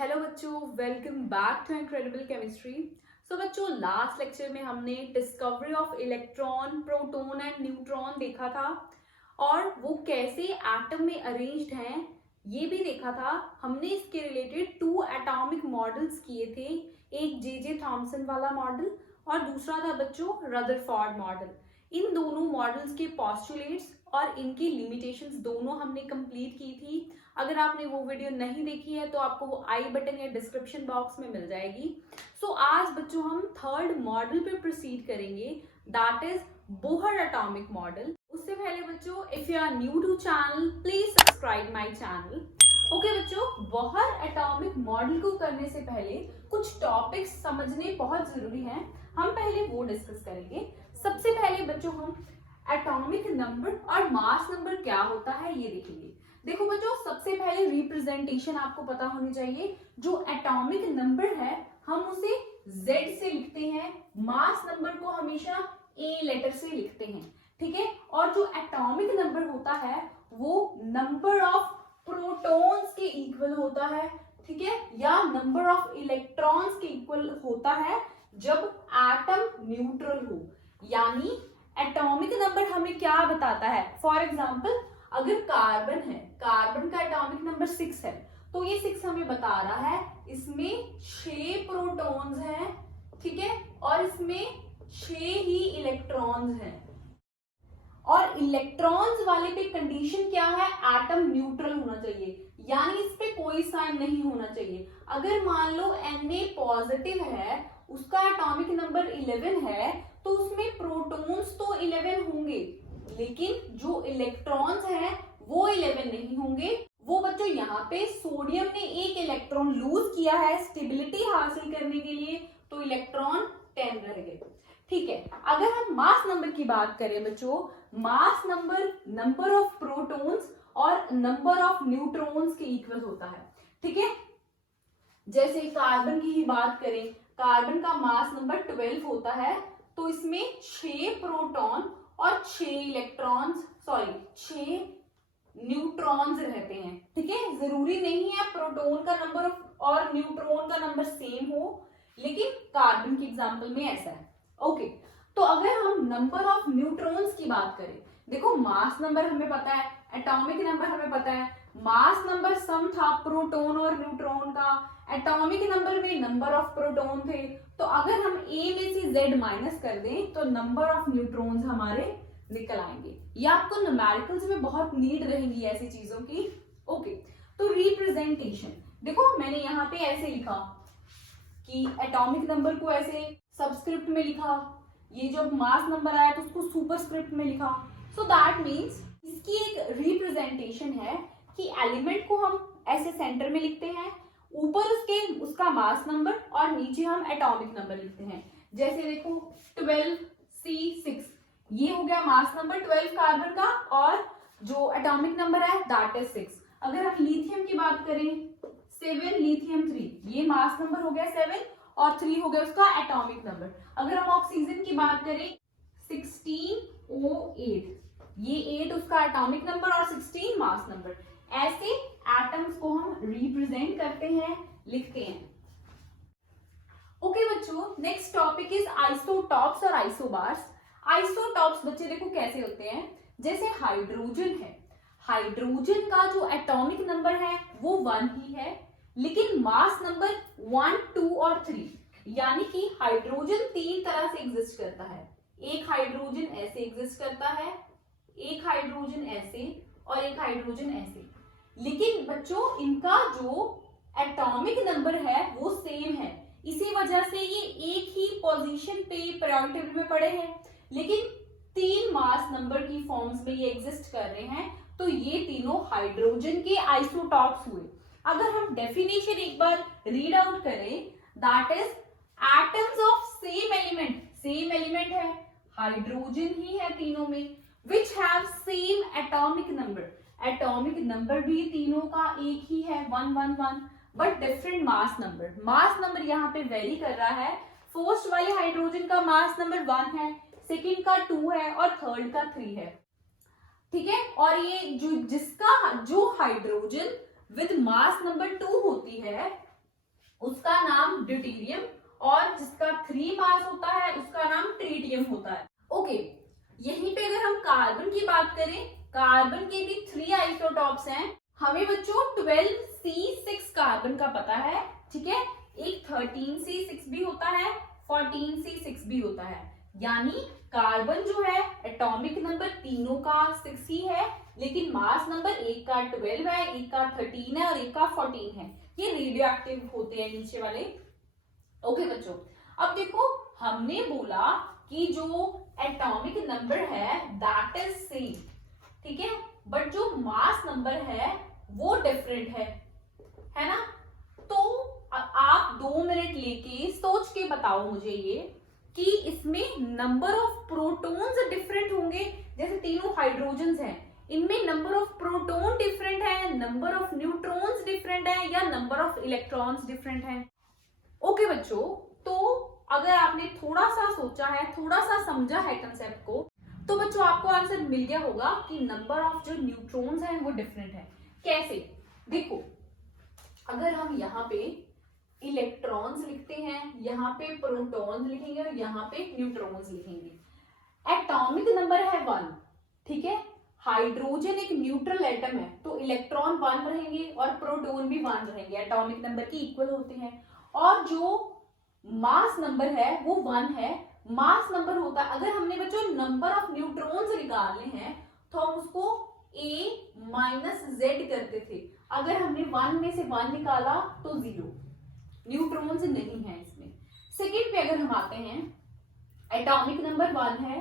Hello बच्चों, welcome back to incredible chemistry. So बच्चों, last lecture में हमने discovery of electron, proton and neutron देखा था और वो कैसे एटम में अरेंज्ड हैं ये भी देखा था। हमने इसके रिलेटेड 2 एटॉमिक मॉडल्स किए थे, एक जे थॉमसन वाला मॉडल और दूसरा था बच्चों रदरफोर्ड मॉडल। इन दोनों मॉडल्स के पॉस्टुलेट्स और इनकी लिमिटेशंस दोनों हमने कंप्लीट की थी। अगर आपने वो वीडियो नहीं देखी है तो आपको वो आई बटन या डिस्क्रिप्शन बॉक्स में मिल जाएगी। सो आज बच्चों हम थर्ड मॉडल पे प्रोसीड करेंगे, that is Bohr atomic model. उससे पहले बच्चों, if you are new to channel please subscribe my channel. Okay बच्चों, बोहर एटॉमिक मॉडल को करने से पहले कुछ टॉपिक्स समझने बहुत जरूरी हैं। हम पहले वो डिस्कस करेंगे। सबसे पहले बच्चों हम एटॉमिक नंबर और मास नंबर क्या होता है ये देखेंगे। देखो बच्चों, सबसे पहले रिप्रेजेंटेशन आपको पता होनी चाहिए। जो एटॉमिक नंबर है हम उसे Z से लिखते हैं, मास नंबर को हमेशा A लेटर से लिखते हैं, ठीक है। और जो एटॉमिक नंबर होता है वो नंबर ऑफ प्रोटॉन्स के इक्वल होता है, ठीक है, या नंबर ऑफ इलेक्ट्रॉन्स के इक्वल होता है जब एटम न्यूट्रल हो। यानी एटॉमिक नंबर हमें क्या बताता है? फॉर एग्जाम्पल, अगर कार्बन है, कार्बन का एटॉमिक नंबर 6 है, तो ये 6 हमें बता रहा है इसमें 6 प्रोटॉन्स हैं, ठीक है, और इसमें 6 ही इलेक्ट्रॉन्स हैं। और इलेक्ट्रॉन्स वाले पे कंडीशन क्या है? एटम न्यूट्रल होना चाहिए, यानी इस पे कोई साइन नहीं होना चाहिए। अगर मान लो Na पॉजिटिव है, उसका एटॉमिक नंबर 11 है, तो उसमें प्रोटॉन्स तो 11 होंगे, लेकिन जो इलेक्ट्रॉन्स हैं वो 11 नहीं होंगे। वो बच्चों यहाँ पे सोडियम ने एक इलेक्ट्रॉन लूज किया है स्टेबिलिटी हासिल करने के लिए, तो इलेक्ट्रॉन 10 रह गए, ठीक है। अगर हम मास नंबर की बात करें बच्चों, mass number number of protons और नंबर ऑफ न्यूट्रॉन्स के इक्वल होता है, ठीक है। जैसे कार्बन की ही बात करें, कार्बन का मास नंबर 12 होता है, तो इसमें 6 प्रोटॉन और 6 इलेक्ट्रॉन्स, सॉरी 6 न्यूट्रॉन्स रहते हैं, ठीक है। जरूरी नहीं है प्रोटॉन का नंबर और न्यूट्रॉन का नंबर सेम हो, लेकिन कार्बन की एग्जांपल में ऐसा है। ओके, तो अगर हम नंबर ऑफ न्यूट्रॉन्स की बात करें, देखो मास नंबर हमें पता है, एटॉमिक नंबर हमें पता है। मास नंबर सम था प्रोटॉन और न्यूट्रॉन का, एटॉमिक नंबर में नंबर ऑफ प्रोटॉन थे, तो अगर हम A में से Z माइनस कर दें तो नंबर ऑफ न्यूट्रॉन्स हमारे निकल आएंगे। ये आपको न्यूमेरिकल्स में बहुत नीड रहेगी ऐसी चीजों की। ओके, तो रिप्रेजेंटेशन देखो, मैंने यहाँ पे ऐसे लिखा कि एटॉमिक नंबर को ऐसे सबस्क्रिप्ट में लिखा, ये जब मास नंबर आया तो उसको सुपरस्क्रिप्ट में लिखा। सो दैट मीन्स इसकी एक रिप्रेजेंटेशन है कि एलिमेंट को हम ऐसे सेंटर में लिखते हैं, ऊपर उसका मास नंबर और नीचे हम एटॉमिक नंबर लिखते हैं। जैसे देखो 12C6, ये हो गया मास नंबर 12 कार्बन का, और जो एटॉमिक नंबर है दैट इज 6। अगर हम लिथियम की बात करें, 7 लिथियम 3, ये मास नंबर हो गया 7 और 3 हो गया उसका एटॉमिक नंबर। अगर हम ऑक्सीजन की बात करें 16O8, ये 8 उसका एटॉमिक नंबर और 16 मास नंबर। ऐसे एटम्स को हम रिप्रेजेंट करते हैं, लिखते हैं। ओके बच्चों, नेक्स्ट टॉपिक इज आइसोटॉप्स और आइसोबार्स। आइसोटॉप्स बच्चे देखो कैसे होते हैं। जैसे हाइड्रोजन है, हाइड्रोजन का जो एटॉमिक नंबर है वो 1 ही है, लेकिन मास नंबर 1, 2 और 3, यानी कि हाइड्रोजन 3 तरह से एग्जिस्ट करता है। एक हाइड्रोजन ऐसे एग्जिस्ट करता है, एक हाइड्रोजन ऐसे, और एक हाइड्रोजन ऐसे। लेकिन बच्चों इनका जो एटॉमिक नंबर है वो सेम है, इसी वजह से ये एक ही पोजीशन पे पीरियोडिक टेबल में पड़े हैं, लेकिन 3 मास नंबर की फॉर्म्स में ये एग्जिस्ट कर रहे हैं। तो ये तीनों हाइड्रोजन के आइसोटॉप्स हुए। अगर हम डेफिनेशन एक बार रीड आउट करें, that is atoms of same element, same element है, हाइड्रोजन ही है तीनों में, which have same atomic number, atomic number भी तीनों का एक ही है 111, but different mass number. Mass number यहाँ पे वेरी कर रहा है। फर्स्ट वाले हाइड्रोजन का मास नंबर 1 है, सेकेंड का 2 है और थर्ड का 3 है, ठीक है। और ये जो हाइड्रोजन विद मास नंबर 2 होती है, उसका नाम ड्यूटेरियम, और जिसका 3 मास होता है उसका नाम ट्रिटियम होता है। ओके, यहीं पे अगर हम कार्बन की बात करें, कार्बन के भी 3 आइसोटॉप्स हैं। हमें बच्चों 12C6 कार्बन का पता है, ठीक है। एक 13C6 भी होता है, 14C6 भी होता है। यानी कार्बन जो है एटॉमिक नंबर तीनों का 6 ही है, लेकिन मास नंबर एक का 12 है, एक का 13 है और एक का 14 है। ये रेडियो एक्टिव होते हैं नीचे वाले। ओके बच्चों, अब देखो हमने बोला कि जो एटॉमिक नंबर है दैट इज सेम, ठीक है, बट जो मास नंबर है वो डिफरेंट है ना। तो आप 2 मिनट लेके सोच के बताओ मुझे ये कि इसमें नंबर ऑफ प्रोटॉन्स डिफरेंट होंगे। जैसे तीनों हाइड्रोजन्स हैं, इनमें नंबर ऑफ प्रोटॉन डिफरेंट है, नंबर ऑफ न्यूट्रॉन्स डिफरेंट है, या नंबर ऑफ इलेक्ट्रॉन्स डिफरेंट है। ओके बच्चों, तो अगर आपने थोड़ा सा सोचा है, थोड़ा सा समझा है कंसेप्ट को, तो बच्चों आपको आंसर मिल गया होगा कि नंबर ऑफ जो न्यूट्रॉन्स हैं वो डिफरेंट है। कैसे? देखो, अगर हम यहाँ पे इलेक्ट्रॉन्स लिखते हैं, यहाँ पे प्रोटॉन्स लिखेंगे और यहाँ पे न्यूट्रॉन्स लिखेंगे। एटॉमिक नंबर है 1, ठीक है। हाइड्रोजन एक न्यूट्रल एटम है, तो इलेक्ट्रॉन 1 रहेंगे और प्रोटॉन भी 1 रहेंगे, एटॉमिक नंबर के इक्वल होते हैं। और जो मास नंबर है वो 1 है। मास नंबर होता है, अगर हमने बच्चों नंबर ऑफ न्यूट्रॉन्स निकालने हैं तो हम उसको a माइनस जेड करते थे। अगर हमने 1 में से 1 निकाला तो 0, न्यूट्रॉन्स नहीं है इसमें। सेकेंड पे अगर हम आते हैं, एटॉमिक नंबर 1 है,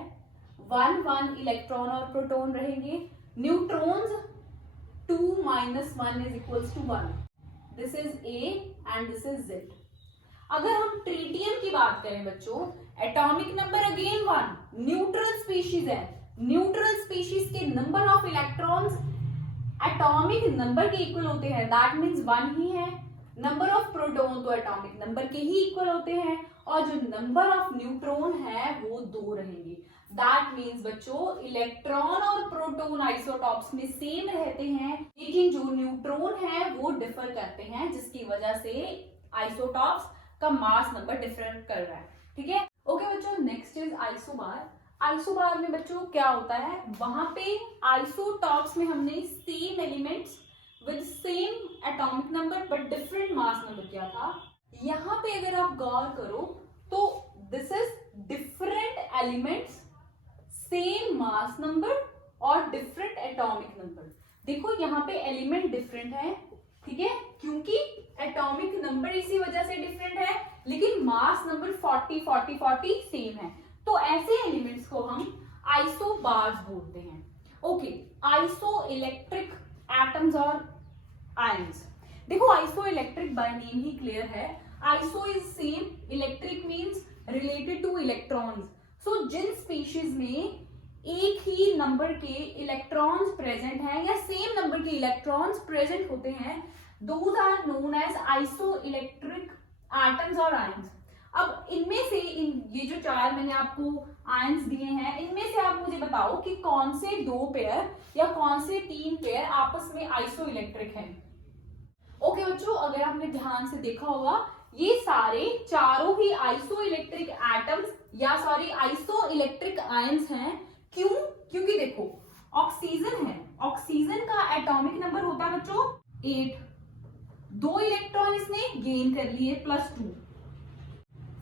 1 1 इलेक्ट्रॉन और प्रोटॉन रहेंगे। Neutrons 2 minus 1 is equals to 1। This is A and this is Z। अगर हम ट्रिटियम की बात करें बच्चों, atomic number again 1, neutral species है। न्यूट्रल स्पीशीज के number of electrons atomic number के इक्वल होते हैं, दैट मीन्स 1 ही है। नंबर ऑफ प्रोटॉन तो एटॉमिक नंबर के ही इक्वल होते हैं, और जो नंबर ऑफ न्यूट्रॉन है वो 2 रहेंगे। दैट मीन्स बच्चों इलेक्ट्रॉन और प्रोटॉन आइसोटॉप्स में सेम रहते हैं, लेकिन जो न्यूट्रॉन है वो डिफर करते हैं, जिसकी वजह से आइसोटॉप्स का मास नंबर डिफर कर रहा है, ठीक है। ओके बच्चों, नेक्स्ट इज आइसोबार। आइसोबार में बच्चों क्या होता है, वहां पे आइसोटॉप्स में हमने same elements with same atomic number but different mass number किया था। यहाँ पे अगर आप गौर करो तो this is different elements, same mass number और डिफरेंट एटॉमिक नंबर। देखो यहाँ पे एलिमेंट डिफरेंट है, ठीक है, क्योंकि एटॉमिक नंबर इसी वजह से डिफरेंट है, लेकिन मास नंबर 40 40 40 सेम है। तो ऐसे एलिमेंट्स को हम आइसोबार्स बोलते हैं। ओके, आइसो इलेक्ट्रिक एटम्स और आयंस। देखो आइसो इलेक्ट्रिक बाय नेम ही क्लियर है, iso is same, electric means related to electrons. So जिन स्पीशीज में एक ही नंबर के इलेक्ट्रॉन्स प्रेजेंट हैं या सेम नंबर के इलेक्ट्रॉन्स प्रेजेंट होते हैं, those are known as iso electric atoms और आयंस। अब इनमें से ये जो 4 मैंने आपको आयंस दिए हैं, इनमें से आप मुझे बताओ कि कौन से 2 पेयर या कौन से 3 पेयर आपस में आइसो इलेक्ट्रिक हैं। ओके बच्चों, अगर आपने ध्यान से देखा होगा ये सारे चारों ही आइसो इलेक्ट्रिक एटम्स या सॉरी आइसो इलेक्ट्रिक आयंस हैं। क्यों? क्योंकि देखो ऑक्सीजन है, ऑक्सीजन का एटॉमिक नंबर होता है बच्चों 8, 2 इलेक्ट्रॉन इसने गेन कर लिए +2।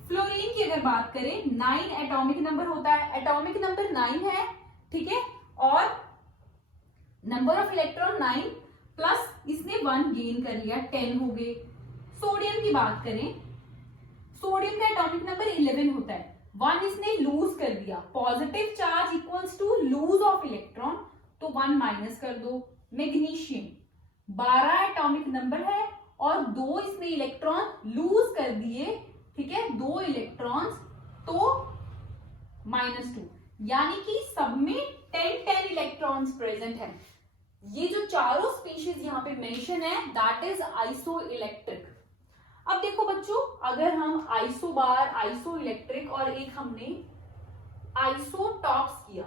फ्लोरीन की अगर बात करें 9 एटॉमिक नंबर होता है, एटॉमिक नंबर 9 है, ठीक है, और नंबर ऑफ इलेक्ट्रॉन 9 प्लस इसने 1 गेन कर लिया, 10 हो गए। सोडियम की बात करें, सोडियम का एटॉमिक नंबर 11 होता है, 1 इसने लूज कर दिया, positive charge equals to lose of electron, तो 1 माइनस कर दो। मैग्नीशियम 12 एटॉमिक नंबर है और 2 इसने इलेक्ट्रॉन लूज कर दिए, ठीक है, 2 इलेक्ट्रॉन्स, तो -2, यानी कि सब में 10 इलेक्ट्रॉन्स प्रेजेंट है। ये जो चारों स्पीशीज यहाँ पे मेंशन है दैट इज आइसो इलेक्ट्रिक। अब देखो बच्चों, अगर हम आइसोबार, आइसो इलेक्ट्रिक और एक हमने आइसोटॉप्स किया,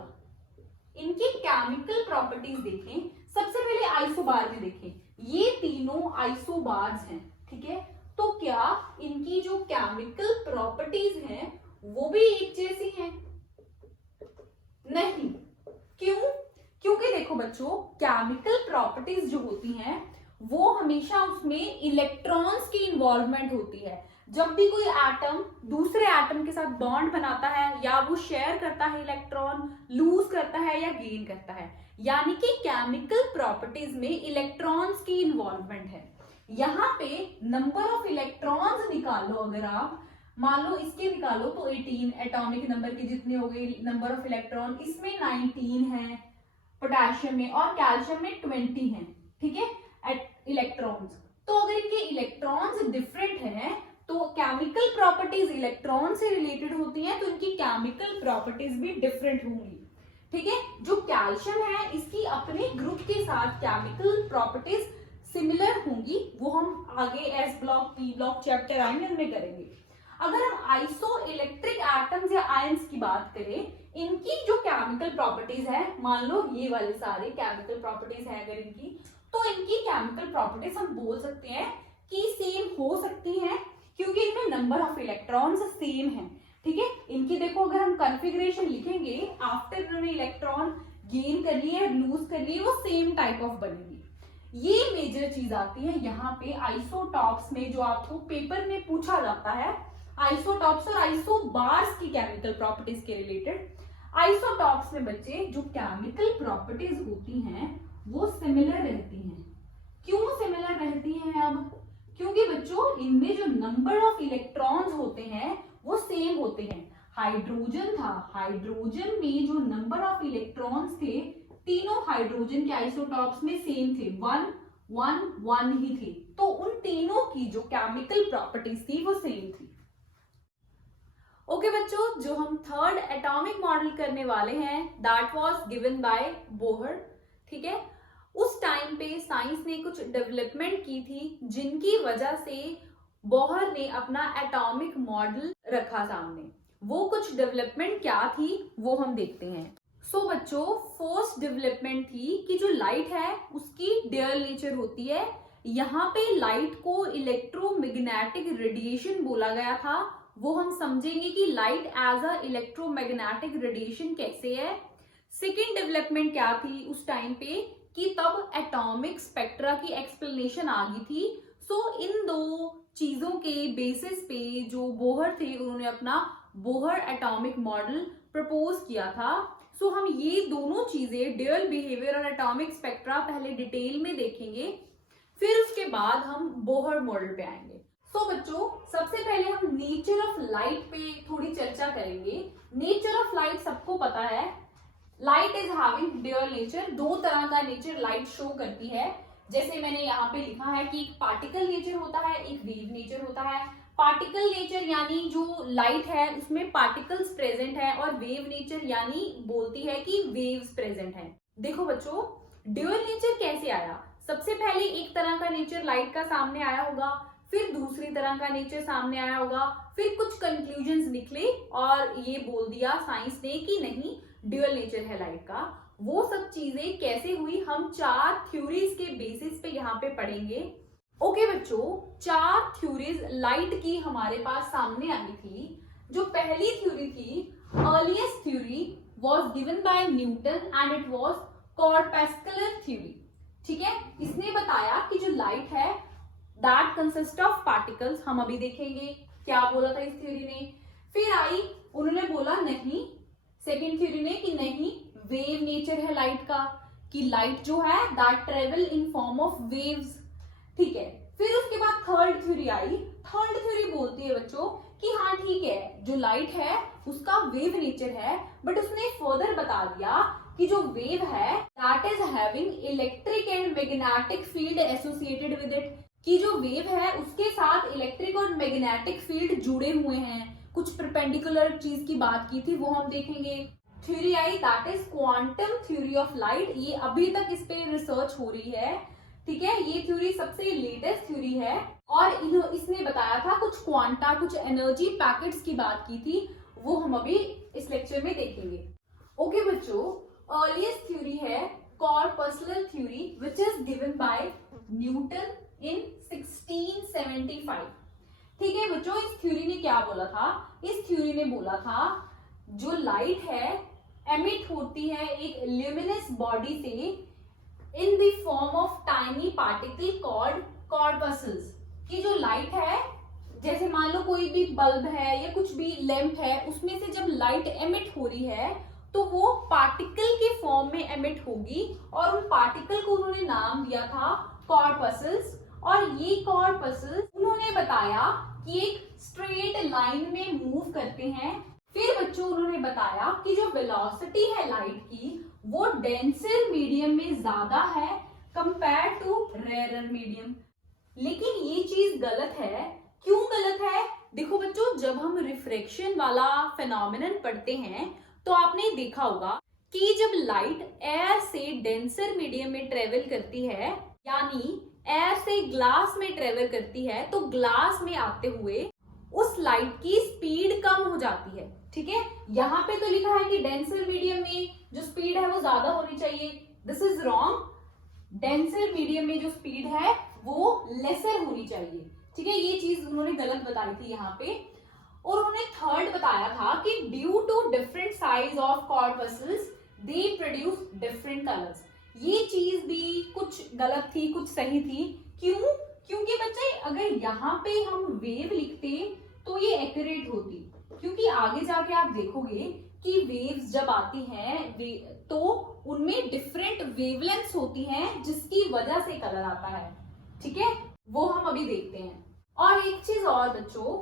इनकी केमिकल प्रॉपर्टीज देखें। सबसे पहले आइसोबार में देखें, ये तीनों आइसोबार्स हैं, ठीक है। तो क्या इनकी जो केमिकल प्रॉपर्टीज हैं वो भी एक जैसी हैं? नहीं। क्यों? क्योंकि देखो बच्चों, केमिकल प्रॉपर्टीज जो होती हैं वो हमेशा उसमें इलेक्ट्रॉन्स की इन्वॉल्वमेंट होती है। जब भी कोई एटम दूसरे एटम के साथ बॉन्ड बनाता है या वो शेयर करता है इलेक्ट्रॉन, लूज करता है या गेन करता है, यानी कि केमिकल प्रॉपर्टीज में इलेक्ट्रॉन्स की इन्वॉल्वमेंट है। यहाँ पे नंबर ऑफ इलेक्ट्रॉन्स निकालो, अगर आप मान लो इसके निकालो तो 18 एटॉमिक नंबर के जितने हो गए नंबर ऑफ इलेक्ट्रॉन, इसमें 19 है पोटेशियम में और कैल्शियम में 20 है, ठीक है, इलेक्ट्रॉन्स। तो अगर इनके इलेक्ट्रॉन्स डिफरेंट हैं तो केमिकल प्रॉपर्टीज इलेक्ट्रॉन से रिलेटेड होती हैं, तो इनकी केमिकल प्रॉपर्टीज भी डिफरेंट होंगी, ठीक है। जो कैल्शियम है इसकी अपने ग्रुप के साथ केमिकल प्रॉपर्टीज सिमिलर होंगी, वो हम आगे S block P block chapter आएंगे उनमें करेंगे। अगर हम आइसो इलेक्ट्रिक एटम्स या आयंस की बात करें, इनकी जो केमिकल प्रॉपर्टीज है, मान लो ये वाली सारी केमिकल प्रॉपर्टीज है अगर इनकी, तो इनकी केमिकल प्रॉपर्टीज हम बोल सकते हैं कि सेम हो सकती हैं, क्योंकि इनमें नंबर ऑफ इलेक्ट्रॉन्स सेम है, ठीक है। इनकी देखो अगर हम कॉन्फ़िगरेशन लिखेंगे आफ्टर इन्होंने इलेक्ट्रॉन गेन कर लिए लूज कर लिए, वो सेम टाइप ऑफ बनेगी। ये मेजर चीज आती है यहाँ पे आइसोटॉप्स में, जो आपको पेपर में पूछा जाता है, आइसोटॉप्स और आइसोबार्स की केमिकल प्रॉपर्टीज के रिलेटेड। आइसोटॉप्स में बच्चे जो केमिकल प्रॉपर्टीज होती हैं वो सिमिलर रहती हैं। क्यों सिमिलर रहती हैं? अब क्योंकि बच्चों इनमें जो नंबर ऑफ इलेक्ट्रॉन्स होते हैं वो सेम होते हैं। हाइड्रोजन था, हाइड्रोजन में जो नंबर ऑफ इलेक्ट्रॉन्स थे तीनों हाइड्रोजन के आइसोटॉप्स में सेम थे, 1 1 1 ही थे, तो उन तीनों की जो केमिकल प्रॉपर्टीज थी वो सेम थी। ओके बच्चों, जो हम थर्ड एटॉमिक मॉडल करने वाले हैं that was given by Bohr, ठीक है। उस टाइम पे साइंस ने कुछ डेवलपमेंट की थी जिनकी वजह से बोहर ने अपना एटॉमिक मॉडल रखा सामने। वो कुछ डेवलपमेंट क्या थी वो हम देखते हैं। सो बच्चों, फर्स्ट डेवलपमेंट थी कि जो लाइट है उसकी ड्यूअल नेचर होती है। यहाँ पे लाइट को इलेक्ट्रोमैग्नेटिक रेडिएशन बोला गया था। वो हम समझेंगे कि light as a electromagnetic radiation कैसे है। सेकेंड डेवलपमेंट क्या थी उस टाइम पे कि तब एटॉमिक स्पेक्ट्रा की एक्सप्लेनेशन आ गई थी। सो इन दो चीजों के बेसिस पे जो बोहर थे उन्होंने अपना बोहर एटॉमिक मॉडल प्रपोज किया था। सो हम ये दोनों चीजें ड्यूअल बिहेवियर और एटॉमिक स्पेक्ट्रा पहले डिटेल में देखेंगे, फिर उसके बाद हम बोहर मॉडल पे आएंगे। सो बच्चों, सबसे पहले हम नेचर ऑफ लाइट पे थोड़ी चर्चा करेंगे। नेचर ऑफ लाइट सबको पता है, light is having dual nature. दो तरह का नेचर लाइट शो करती है। जैसे मैंने यहाँ पे लिखा है कि एक पार्टिकल नेचर होता है, एक वेव नेचर होता है। पार्टिकल नेचर यानी जो लाइट है उसमें पार्टिकल्स प्रेजेंट है, और वेव नेचर यानी बोलती है कि वेव्स प्रेजेंट है। देखो बच्चों, ड्यूअल नेचर कैसे आया? सबसे पहले एक तरह का नेचर लाइट का सामने आया होगा, फिर दूसरी तरह का नेचर सामने आया होगा, फिर कुछ कंक्लूजन्स निकले और ये बोल दिया साइंस ने कि नहीं ड्यूअल नेचर है लाइट का। वो सब चीजें कैसे हुई हम 4 थ्योरीज के बेसिस पे यहाँ पे पढ़ेंगे। ओके बच्चों, 4 थ्योरीज लाइट की हमारे पास सामने आई थी। जो पहली थ्योरी थी, earliest theory was given by Newton and it was corpuscular theory, ठीक है। इसने बताया कि जो लाइट है दैट कंसिस्ट ऑफ पार्टिकल्स। हम अभी देखेंगे क्या बोला था इस थ्योरी ने। फिर आई, उन्होंने बोला नहीं, सेकेंड थ्योरी ने कि नहीं वेव नेचर है लाइट का, कि लाइट जो है that travel in form of waves, ठीक है। फिर उसके बाद थर्ड थ्योरी आई। थर्ड थ्योरी बोलती है बच्चों कि हाँ ठीक है, जो लाइट है उसका वेव नेचर है, बट उसने फर्दर बता दिया कि जो वेव है that is having electric and magnetic field associated with it, कि जो वेव है उसके साथ इलेक्ट्रिक और मैग्नेटिक फील्ड जुड़े हुए हैं। कुछ परपेंडिकुलर चीज की बात की थी वो हम देखेंगे। Theory I that is quantum theory of light. ये अभी तक इस पे रिसर्च हो रही है, ठीक है। ये थ्योरी सबसे लेटेस्ट थ्योरी है और इसने बताया था कुछ क्वांटा, कुछ एनर्जी पैकेट्स की बात की थी, वो हम अभी इस लेक्चर में देखेंगे। ओके बच्चों, अर्लीस्ट थ्योरी है corpuscular theory which is given by Newton in 1675, ठीक है बच्चों, इस थ्योरी ने क्या बोला था? इस थ्योरी ने बोला था जो लाइट है एमिट होती है एक ल्यूमिनस बॉडी से in the form of tiny particle called corpuscles. कि जो लाइट है, जैसे मान लो कोई भी बल्ब है या कुछ भी लैंप है, उसमें से जब लाइट एमिट हो रही है तो वो पार्टिकल के फॉर्म में एमिट होगी, और उन पार्टिकल को उन्होंने नाम दिया था कॉर्पस्कल्स। और ये कॉर्पस्कल्स उन्होंने बताया कि एक स्ट्रेट लाइन में मूव करते हैं। फिर बच्चों उन्होंने बताया कि जो वेलोसिटी है लाइट की वो डेंसर मीडियम में ज्यादा है कंपेयर टू रेयर मीडियम। लेकिन ये चीज गलत है। क्यों गलत है? देखो बच्चों, जब हम रिफ्रैक्शन वाला फिनोमिनन पढ़ते हैं तो आपने देखा होगा कि जब लाइट एयर से डेंसर मीडियम में ट्रेवल करती है, यानी एयर से ग्लास में ट्रेवल करती है, तो ग्लास में आते हुए उस लाइट की स्पीड कम हो जाती है। ठीक है, यहाँ पे तो लिखा है कि डेंसर मीडियम में जो स्पीड है वो ज्यादा होनी चाहिए। This is wrong. Denser medium में जो स्पीड है वो लेसर होनी चाहिए। ठीक है, ये चीज उन्होंने गलत बताई थी यहाँ पे। और उन्होंने थर्ड बताया था कि due to different size of corpuscles they produce different colours. ये चीज भी कुछ गलत थी, कुछ सही थी। क्यों? क्योंकि बच्चे अगर यहाँ पे हम वेव लिखते तो ये एक्यूरेट होती, क्योंकि आगे जाके आप देखोगे कि वेव्स जब आती हैं तो उनमें डिफरेंट वेवलेंथ्स होती हैं जिसकी वजह से कलर आता है। ठीक है, वो हम अभी देखते हैं। और एक चीज और बच्चों,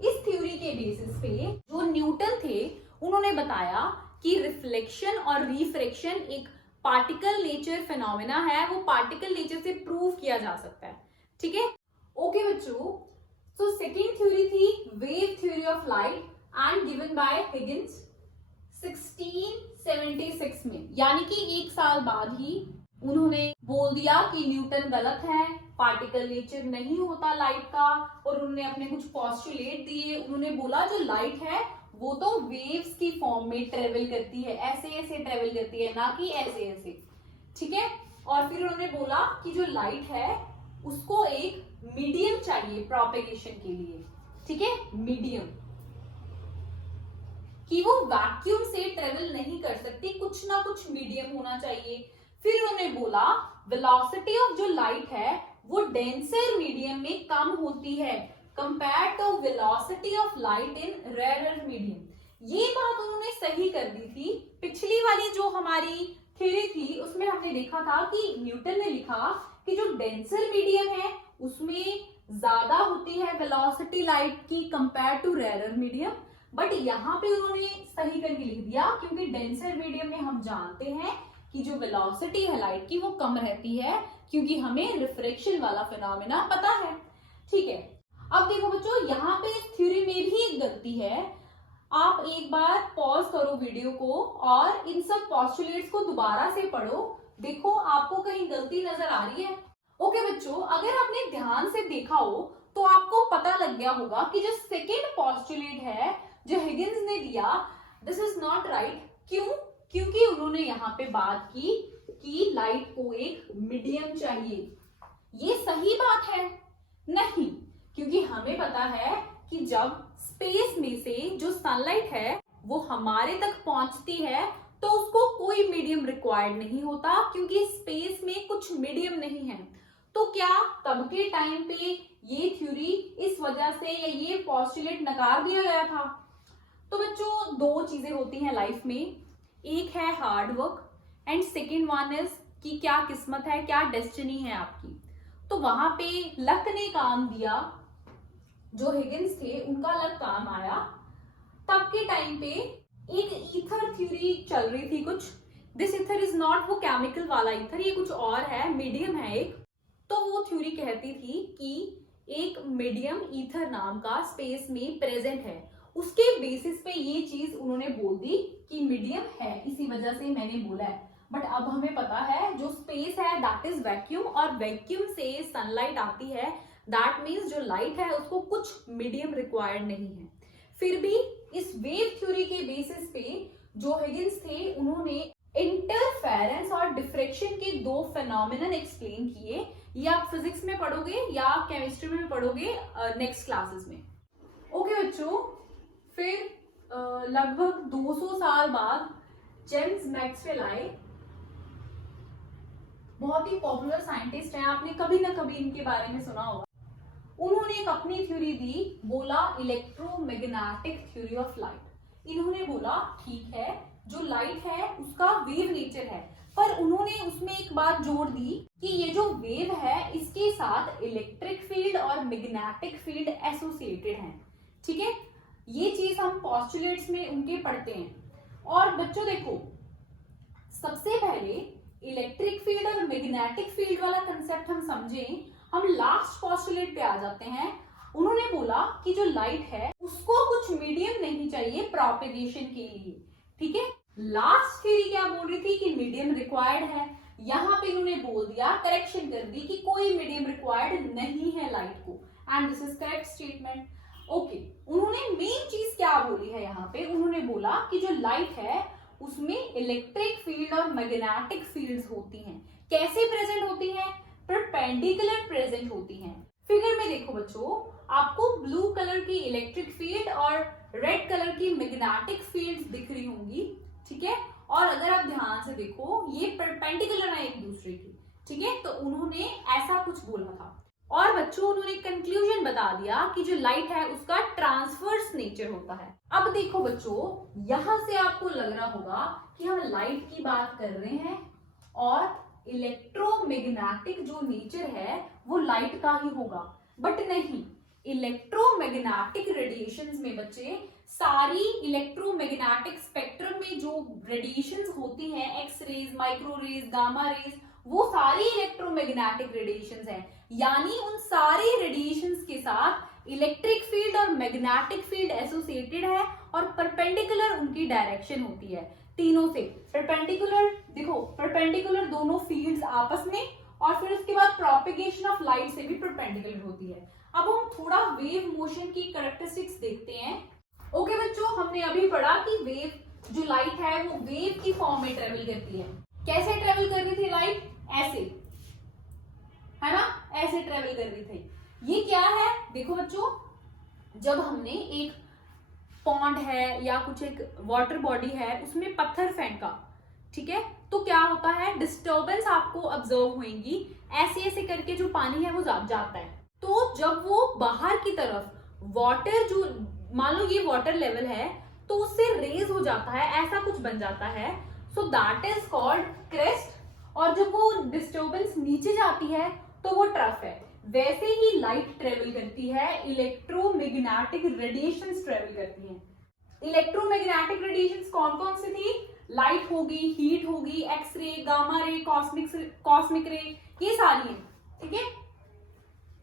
इस थ्योरी के बेसिस पे जो न्यूटन थे उन्होंने बताया कि रिफ्लेक्शन और रिफ्रैक्शन एक पार्टिकल नेचर फिनोमेना है, वो पार्टिकल नेचर से प्रूव किया जा सकता है। ठीक है, ओके बच्चों। सो सेकेंड थ्योरी थी wave theory of light and given by Higgins 1676 में, यानी कि एक साल बाद ही उन्होंने बोल दिया कि न्यूटन गलत है, पार्टिकल नेचर नहीं होता लाइट का। और उन्होंने अपने कुछ पोस्टुलेट दिए। उन्होंने बोला जो लाइट है वो तो वेव्स की फॉर्म में ट्रेवल करती है, ऐसे ऐसे ट्रेवल करती है, ना कि ऐसे ऐसे। ठीक है, और फिर उन्होंने बोला कि जो लाइट है उसको एक मीडियम चाहिए प्रोपेगेशन के लिए। ठीक है, मीडियम, कि वो वैक्यूम से ट्रेवल नहीं कर सकती, कुछ ना कुछ मीडियम होना चाहिए। फिर उन्होंने बोला वेलोसिटी ऑफ जो लाइट है वो डेंसर मीडियम में कम होती है compare to velocity of light in rare medium. ये बात उन्होंने सही कर दी थी। पिछली वाली जो हमारी थ्योरी थी उसमें हमने देखा था कि न्यूटन ने लिखा कि जो डेंसर मीडियम है उसमें ज्यादा होती है वेलोसिटी लाइट की compare to rare medium. But यहाँ पे उन्होंने सही करके लिख दिया, क्योंकि डेंसर मीडियम में हम जानते हैं कि जो वेलोसिटी है लाइट की वो कम रहती है, क्योंकि हमें रिफ्रैक्शन वाला फिनोमेना पता है। ठीक है, अब देखो बच्चों, यहाँ पे इस थ्योरी में भी एक गलती है। आप एक बार पॉज करो वीडियो को और इन सब पोस्टुलेट्स को दोबारा से पढ़ो। देखो आपको कहीं गलती नजर आ रही है। ओके बच्चों, अगर आपने ध्यान से देखा हो तो आपको पता लग गया होगा कि जो सेकेंड पोस्टुलेट है जो हिगिंस ने दिया, दिस इज नॉट राइट। क्यों? क्योंकि उन्होंने यहाँ पे बात की कि लाइट को एक मीडियम चाहिए। ये सही बात है? नहीं, क्योंकि हमें पता है कि जब स्पेस में से जो सनलाइट है वो हमारे तक पहुंचती है तो उसको कोई मीडियम रिक्वायर्ड नहीं होता, क्योंकि स्पेस में कुछ मीडियम नहीं है। तो क्या तब के टाइम पे ये थ्योरी इस वजह से या ये पोस्टुलेट नकार दिया गया था? तो बच्चों, दो चीजें होती हैं लाइफ में, एक है hard work and second one is कि क्या किस्मत है, क्या डेस्टिनी है आपकी। तो वहां पे लक ने काम दिया, जो हिगिंस थे उनका लक काम आया। तब के टाइम पे एक ईथर थ्योरी चल रही थी कुछ। दिस ईथर इज नॉट वो केमिकल वाला ईथर, ये कुछ और है, मीडियम है एक। तो वो थ्योरी कहती थी कि एक मीडियम ईथर नाम का स्पेस में प्रेजेंट है। उसके बेसिस पे ये चीज उन्होंने बोल दी कि मीडियम है, इसी वजह से मैंने बोला है। बट अब हमें पता है जो स्पेस है दैट इज वैक्यूम, और वैक्यूम से सनलाइट आती है, दैट मीन्स जो लाइट है उसको कुछ मीडियम रिक्वायर्ड नहीं है। फिर भी इस वेव थ्योरी के बेसिस पे जो हिगिंस थे उन्होंने इंटरफेरेंस और डिफ्रेक्शन के दो फेनोमेनन एक्सप्लेन किए। ये आप फिजिक्स में पढ़ोगे या केमिस्ट्री में पढ़ोगे नेक्स्ट क्लासेस में। ओके बच्चों, फिर लगभग 200 साल बाद जेम्स मैक्सवेल आए। बहुत ही पॉपुलर साइंटिस्ट हैं, आपने कभी ना कभी इनके बारे में सुना होगा। उन्होंने एक अपनी थ्योरी दी, बोला इलेक्ट्रोमैग्नेटिक थ्योरी ऑफ लाइट। इन्होंने बोला ठीक है, जो लाइट है उसका वेव नेचर है, पर उन्होंने उसमें एक बात जोड़ दी कि ये जो वेव है इसके साथ इलेक्ट्रिक फील्ड और मैग्नेटिक फील्ड एसोसिएटेड हैं। ठीक है, ये चीज हम पोस्टुलेट्स में उनके पढ़ते हैं। और बच्चों देखो, सबसे पहले इलेक्ट्रिक फील्ड और मैग्नेटिक फील्ड वाला कंसेप्ट हम समझें, हम लास्ट पोस्टुलेट पे आ जाते हैं। उन्होंने बोला कि जो लाइट है उसको कुछ मीडियम नहीं चाहिए प्रोपेगेशन के लिए। ठीक है, लास्ट थ्योरी क्या बोल रही थी कि मीडियम रिक्वायर्ड है। यहाँ पे इन्होंने बोल दिया, करेक्शन कर दी कि कोई मीडियम रिक्वायर्ड नहीं है लाइट को, and this is correct statement. Okay, उन्होंने मेन चीज क्या बोली है यहाँ पे, उन्होंने बोला कि जो लाइट है उसमें इलेक्ट्रिक फील्ड और मैग्नेटिक फील्ड्स होती हैं। कैसे प्रेजेंट होती हैं? परपेंडिकुलर प्रेजेंट होती हैं। फिगर में देखो बच्चों, आपको ब्लू कलर की इलेक्ट्रिक फील्ड और रेड कलर की मैग्नेटिक फील्ड्स दिख रही होंगी। ठीक है, और अगर आप ध्यान से देखो ये परपेंडिकुलर है एक दूसरे की। ठीक है, तो उन्होंने ऐसा कुछ बोला था। और बच्चों उन्होंने कंक्लूजन बता दिया कि जो लाइट है उसका ट्रांसवर्स नेचर होता है। अब देखो बच्चों, यहां से आपको लग रहा होगा कि हम लाइट की बात कर रहे हैं और इलेक्ट्रोमैग्नेटिक जो नेचर है वो लाइट का ही होगा, बट नहीं। इलेक्ट्रोमैग्नेटिक रेडिएशंस में बच्चे, सारी इलेक्ट्रोमैग्नेटिक स्पेक्ट्रम में जो रेडिएशंस होती हैं, X rays, micro rays, gamma rays, वो सारी इलेक्ट्रोमैग्नेटिक रेडिएशंस हैं। यानी उन सारे रेडिएशंस के साथ इलेक्ट्रिक फील्ड और मैग्नेटिक फील्ड एसोसिएटेड है और परपेंडिकुलर उनकी डायरेक्शन होती है तीनों से। परपेंडिकुलर देखो, परपेंडिकुलर दोनों फील्ड्स आपस में, और फिर उसके बाद प्रोपेगेशन ऑफ लाइट से भी परपेंडिकुलर होती है। अब हम थोड़ा वेव मोशन की कैरेक्टरिस्टिक्स देखते हैं। ओके बच्चों, हमने अभी पढ़ा कि वेव जो लाइट है वो वेव की फॉर्म में ट्रेवल करती है। कैसे ट्रेवल कर रही थी लाइट? ऐसे, है ना, ऐसे ट्रेवल कर रही थी। ये क्या है? देखो बच्चों, जब हमने एक पॉन्ड है या कुछ एक वाटर बॉडी है उसमें पत्थर फेंका, ठीक है, तो क्या होता है, डिस्टर्बेंस आपको ऑब्जर्व होगी। ऐसे ऐसे करके जो पानी है वो जाता है। तो जब वो बाहर की तरफ वाटर, जो मान लो ये वाटर लेवल है, तो उससे रेज हो जाता है, ऐसा कुछ बन जाता है। So that is called crest. और जब वो डिस्टर्बेंस नीचे जाती है तो वो ट्रफ है। वैसे ही लाइट ट्रेवल करती है, इलेक्ट्रोमैग्नेटिक रेडिएशंस ट्रेवल करती हैं। इलेक्ट्रोमैग्नेटिक रेडिएशंस कौन कौन सी थी? लाइट होगी, हीट होगी, एक्सरे, गामा रे, कॉस्मिक रे, ये सारी हैं। ठीक है,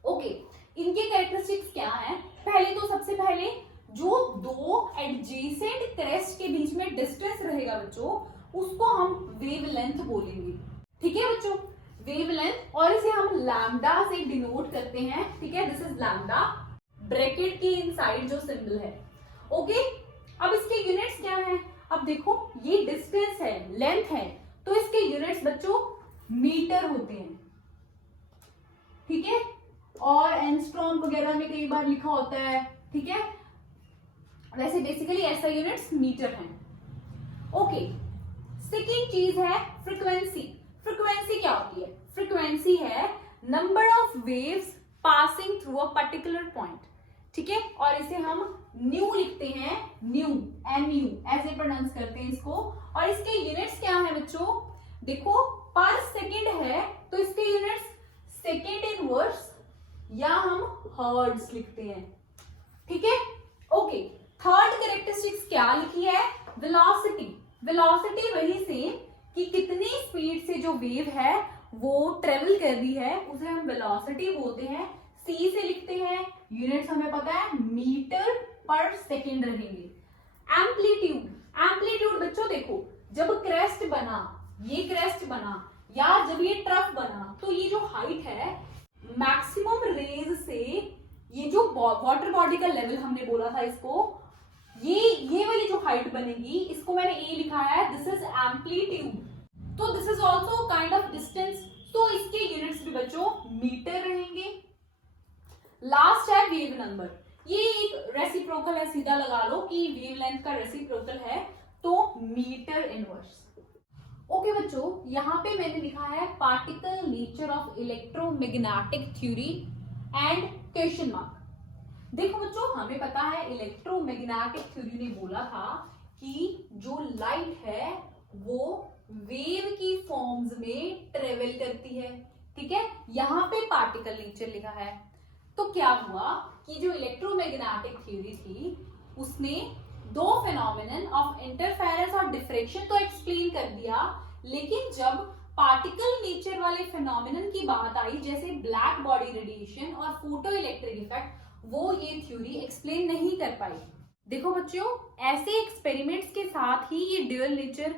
ओके, इनके कैरेक्टरिस्टिक्स क्या हैं? पहले तो सबसे पहले जो दो एडजेसेंट क्रेस्ट के बीच में डिस्टेंस रहेगा बच्चों, उसको हम वेवलेंथ बोलेंगे। ठीक है बच्चों, वेवलेंथ, और इसे हम लैम्डा से डिनोट करते हैं। ठीक है, दिस इज लैम्डा, ब्रैकेट के इनसाइड जो सिंबल है। ओके, अब इसके यूनिट्स क्या हैं? अब देखो, ये डिस्टेंस है, लेंथ है, तो इसके यूनिट्स बच्चों मीटर होते हैं। ठीक है, और एंगस्ट्रॉम वगैरह में कई बार लिखा होता है। ठीक है, वैसे बेसिकली ऐसा यूनिट्स मीटर हैं। ओके, सेकेंड चीज है फ्रीक्वेंसी। फ्रीक्वेंसी क्या होती है? फ्रीक्वेंसी है number of waves passing through a particular point. ठीक है, और इसे हम न्यू लिखते हैं, न्यू, MU ऐसे प्रोनाउंस करते हैं इसको। और इसके यूनिट्स क्या है बच्चों? देखो, पर सेकेंड है तो इसके यूनिट्स सेकेंड इनवर्स या हम हर्ट्ज लिखते हैं। ठीक है, ओके, थर्ड कैरेक्टरिस्टिक्स क्या लिखी है? वेलोसिटी। वेलोसिटी वही सेम कि कितनी स्पीड से जो वेव है वो ट्रेवल कर रही है, उसे हम वेलोसिटी बोलते हैं। C से लिखते हैं, यूनिट्स हमें पता है मीटर पर सेकेंड रहेंगे। एम्पलीट्यूड, एम्पलीट्यूड बच्चों देखो, जब क्रेस्ट बना, ये क्रेस्ट बना या जब ये ट्रफ बना, तो ये जो हाइट है मैक्सिमम रेज से, ये जो वाटर बॉडी का लेवल हमने बोला था इसको, ये वाली जो हाइट बनेगी, इसको मैंने A लिखा है, दिस इज एम्पलीट्यूड। तो दिस इज ऑल्सो डिस्टेंस, तो इसके यूनिट्स भी बच्चों मीटर रहेंगे। लास्ट है वेव नंबर, ये एक रेसिप्रोकल है, सीधा लगा लो कि वेवलेंथ का रेसिप्रोकल है तो मीटर इनवर्स। ओके बच्चों, यहाँ पे मैंने लिखा है particle nature of electromagnetic theory and question mark. देखो बच्चों, हमें पता है इलेक्ट्रोमैग्नेटिक थ्योरी ने बोला था कि जो लाइट है वो वेव की फॉर्म्स में ट्रेवल करती है, ठीक है। यहाँ पे पार्टिकल नेचर लिखा है, तो क्या हुआ कि जो इलेक्ट्रोमैग्नेटिक थ्योरी थी उसने दो फिनोमिनन ऑफ इंटरफेरेंस और डिफ्रेक्शन तो एक्सप्लेन कर दिया, लेकिन जब पार्टिकल नेचर वाले फिनोमिनन की बात आई जैसे ब्लैक बॉडी रेडिएशन और फोटो इलेक्ट्रिक इफेक्ट, वो ये थ्योरी एक्सप्लेन नहीं कर पाई। देखो बच्चों, ऐसे एक्सपेरिमेंट्स के साथ ही ये ड्यूअल नेचर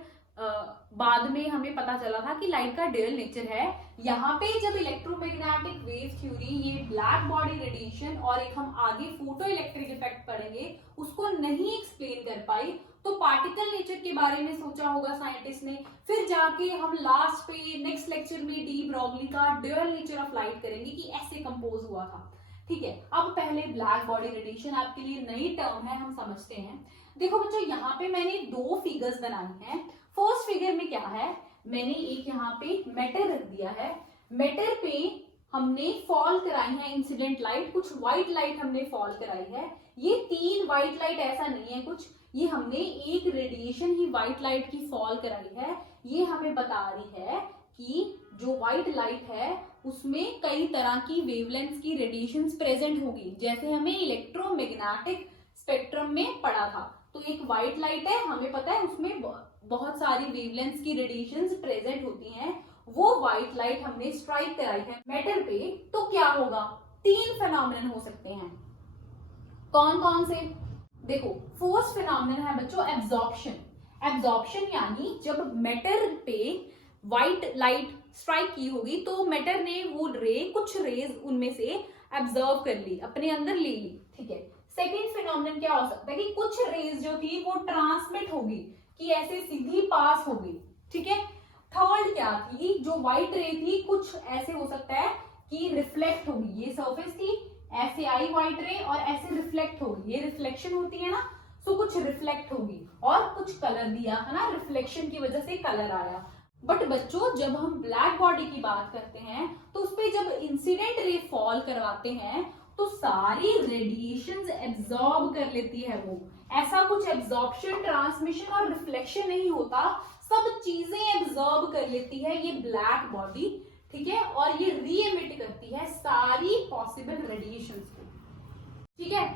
बाद में हमें पता चला था कि लाइट का ड्यूअल नेचर है। यहाँ पे जब इलेक्ट्रोमैग्नेटिक वेव थ्योरी, ये ब्लैक बॉडी रेडिएशन और एक हम आगे फोटो इलेक्ट्रिक इफेक्ट पढ़ेंगे, उसको नहीं एक्सप्लेन कर पाई, तो पार्टिकल नेचर के बारे में सोचा होगा साइंटिस्ट ने। फिर जाके हम लास्ट पे नेक्स्ट लेक्चर में डी ब्रॉगली का ड्यूअल नेचर ऑफ लाइट करेंगे कि ऐसे कंपोज हुआ था, ठीक है। अब पहले ब्लैक बॉडी रेडिएशन आपके लिए नई टर्म है, हम समझते हैं। देखो बच्चों, यहाँ पे मैंने दो फिगर्स बनाए हैं। फर्स्ट फिगर में क्या है, मैंने एक यहाँ पे मैटर रख दिया है, मैटर पे हमने फॉल कराई है इंसिडेंट लाइट, कुछ व्हाइट लाइट हमने फॉल कराई है। ये तीन व्हाइट लाइट ऐसा नहीं है कुछ, ये हमने एक रेडिएशन ही व्हाइट लाइट की फॉल कराई है। ये हमें बता रही है कि जो व्हाइट लाइट है उसमें कई तरह की वेवलेंथ की रेडिएशंस प्रेजेंट होगी, जैसे हमें इलेक्ट्रोमैग्नेटिक स्पेक्ट्रम में पढ़ा था। तो एक व्हाइट लाइट है, हमें पता है उसमें बहुत सारी वेवलेंथ की रेडिएशंस प्रेजेंट होती हैं, वो व्हाइट लाइट हमने स्ट्राइक कराई है मैटर पे, तो क्या होगा, तीन फिनोमिनन हो सकते हैं। कौन कौन से, देखो फर्स्ट फिनोमिनन है बच्चों एब्जॉर्प्शन। एब्जॉर्प्शन यानी जब मैटर पे व्हाइट लाइट स्ट्राइक की होगी तो मैटर ने वो कुछ रेज उनमें से एब्जॉर्ब कर ली, अपने अंदर ले ली, ठीक है। सेकेंड फिनोमिनन क्या हो सकता है कि कुछ रेज जो थी वो ट्रांसमिट होगी, कि ऐसे सीधी पास होगी, ठीक है। थर्ड क्या थी, जो व्हाइट रे थी कुछ ऐसे हो सकता है कि रिफ्लेक्ट होगी, ये सरफेस थी, ऐसे आई व्हाइट रे और ऐसे रिफ्लेक्ट होगी, ये रिफ्लेक्शन होती है ना, तो कुछ रिफ्लेक्ट होगी और कुछ कलर दिया है ना, रिफ्लेक्शन की वजह से कलर आया। बट बच्चों, जब हम ब्लैक बॉडी की बात करते हैं तो उस पर जब इंसिडेंट रे फॉल करवाते हैं तो सारी रेडिएशंस एब्जॉर्ब कर लेती है वो, ऐसा कुछ एब्जॉर्प्शन, ट्रांसमिशन और रिफ्लेक्शन नहीं होता, सब चीजें एब्जॉर्ब कर लेती है ये ब्लैक बॉडी, ठीक है, और ये री एमिट करती है सारी पॉसिबल रेडिएशंस को, ठीक है।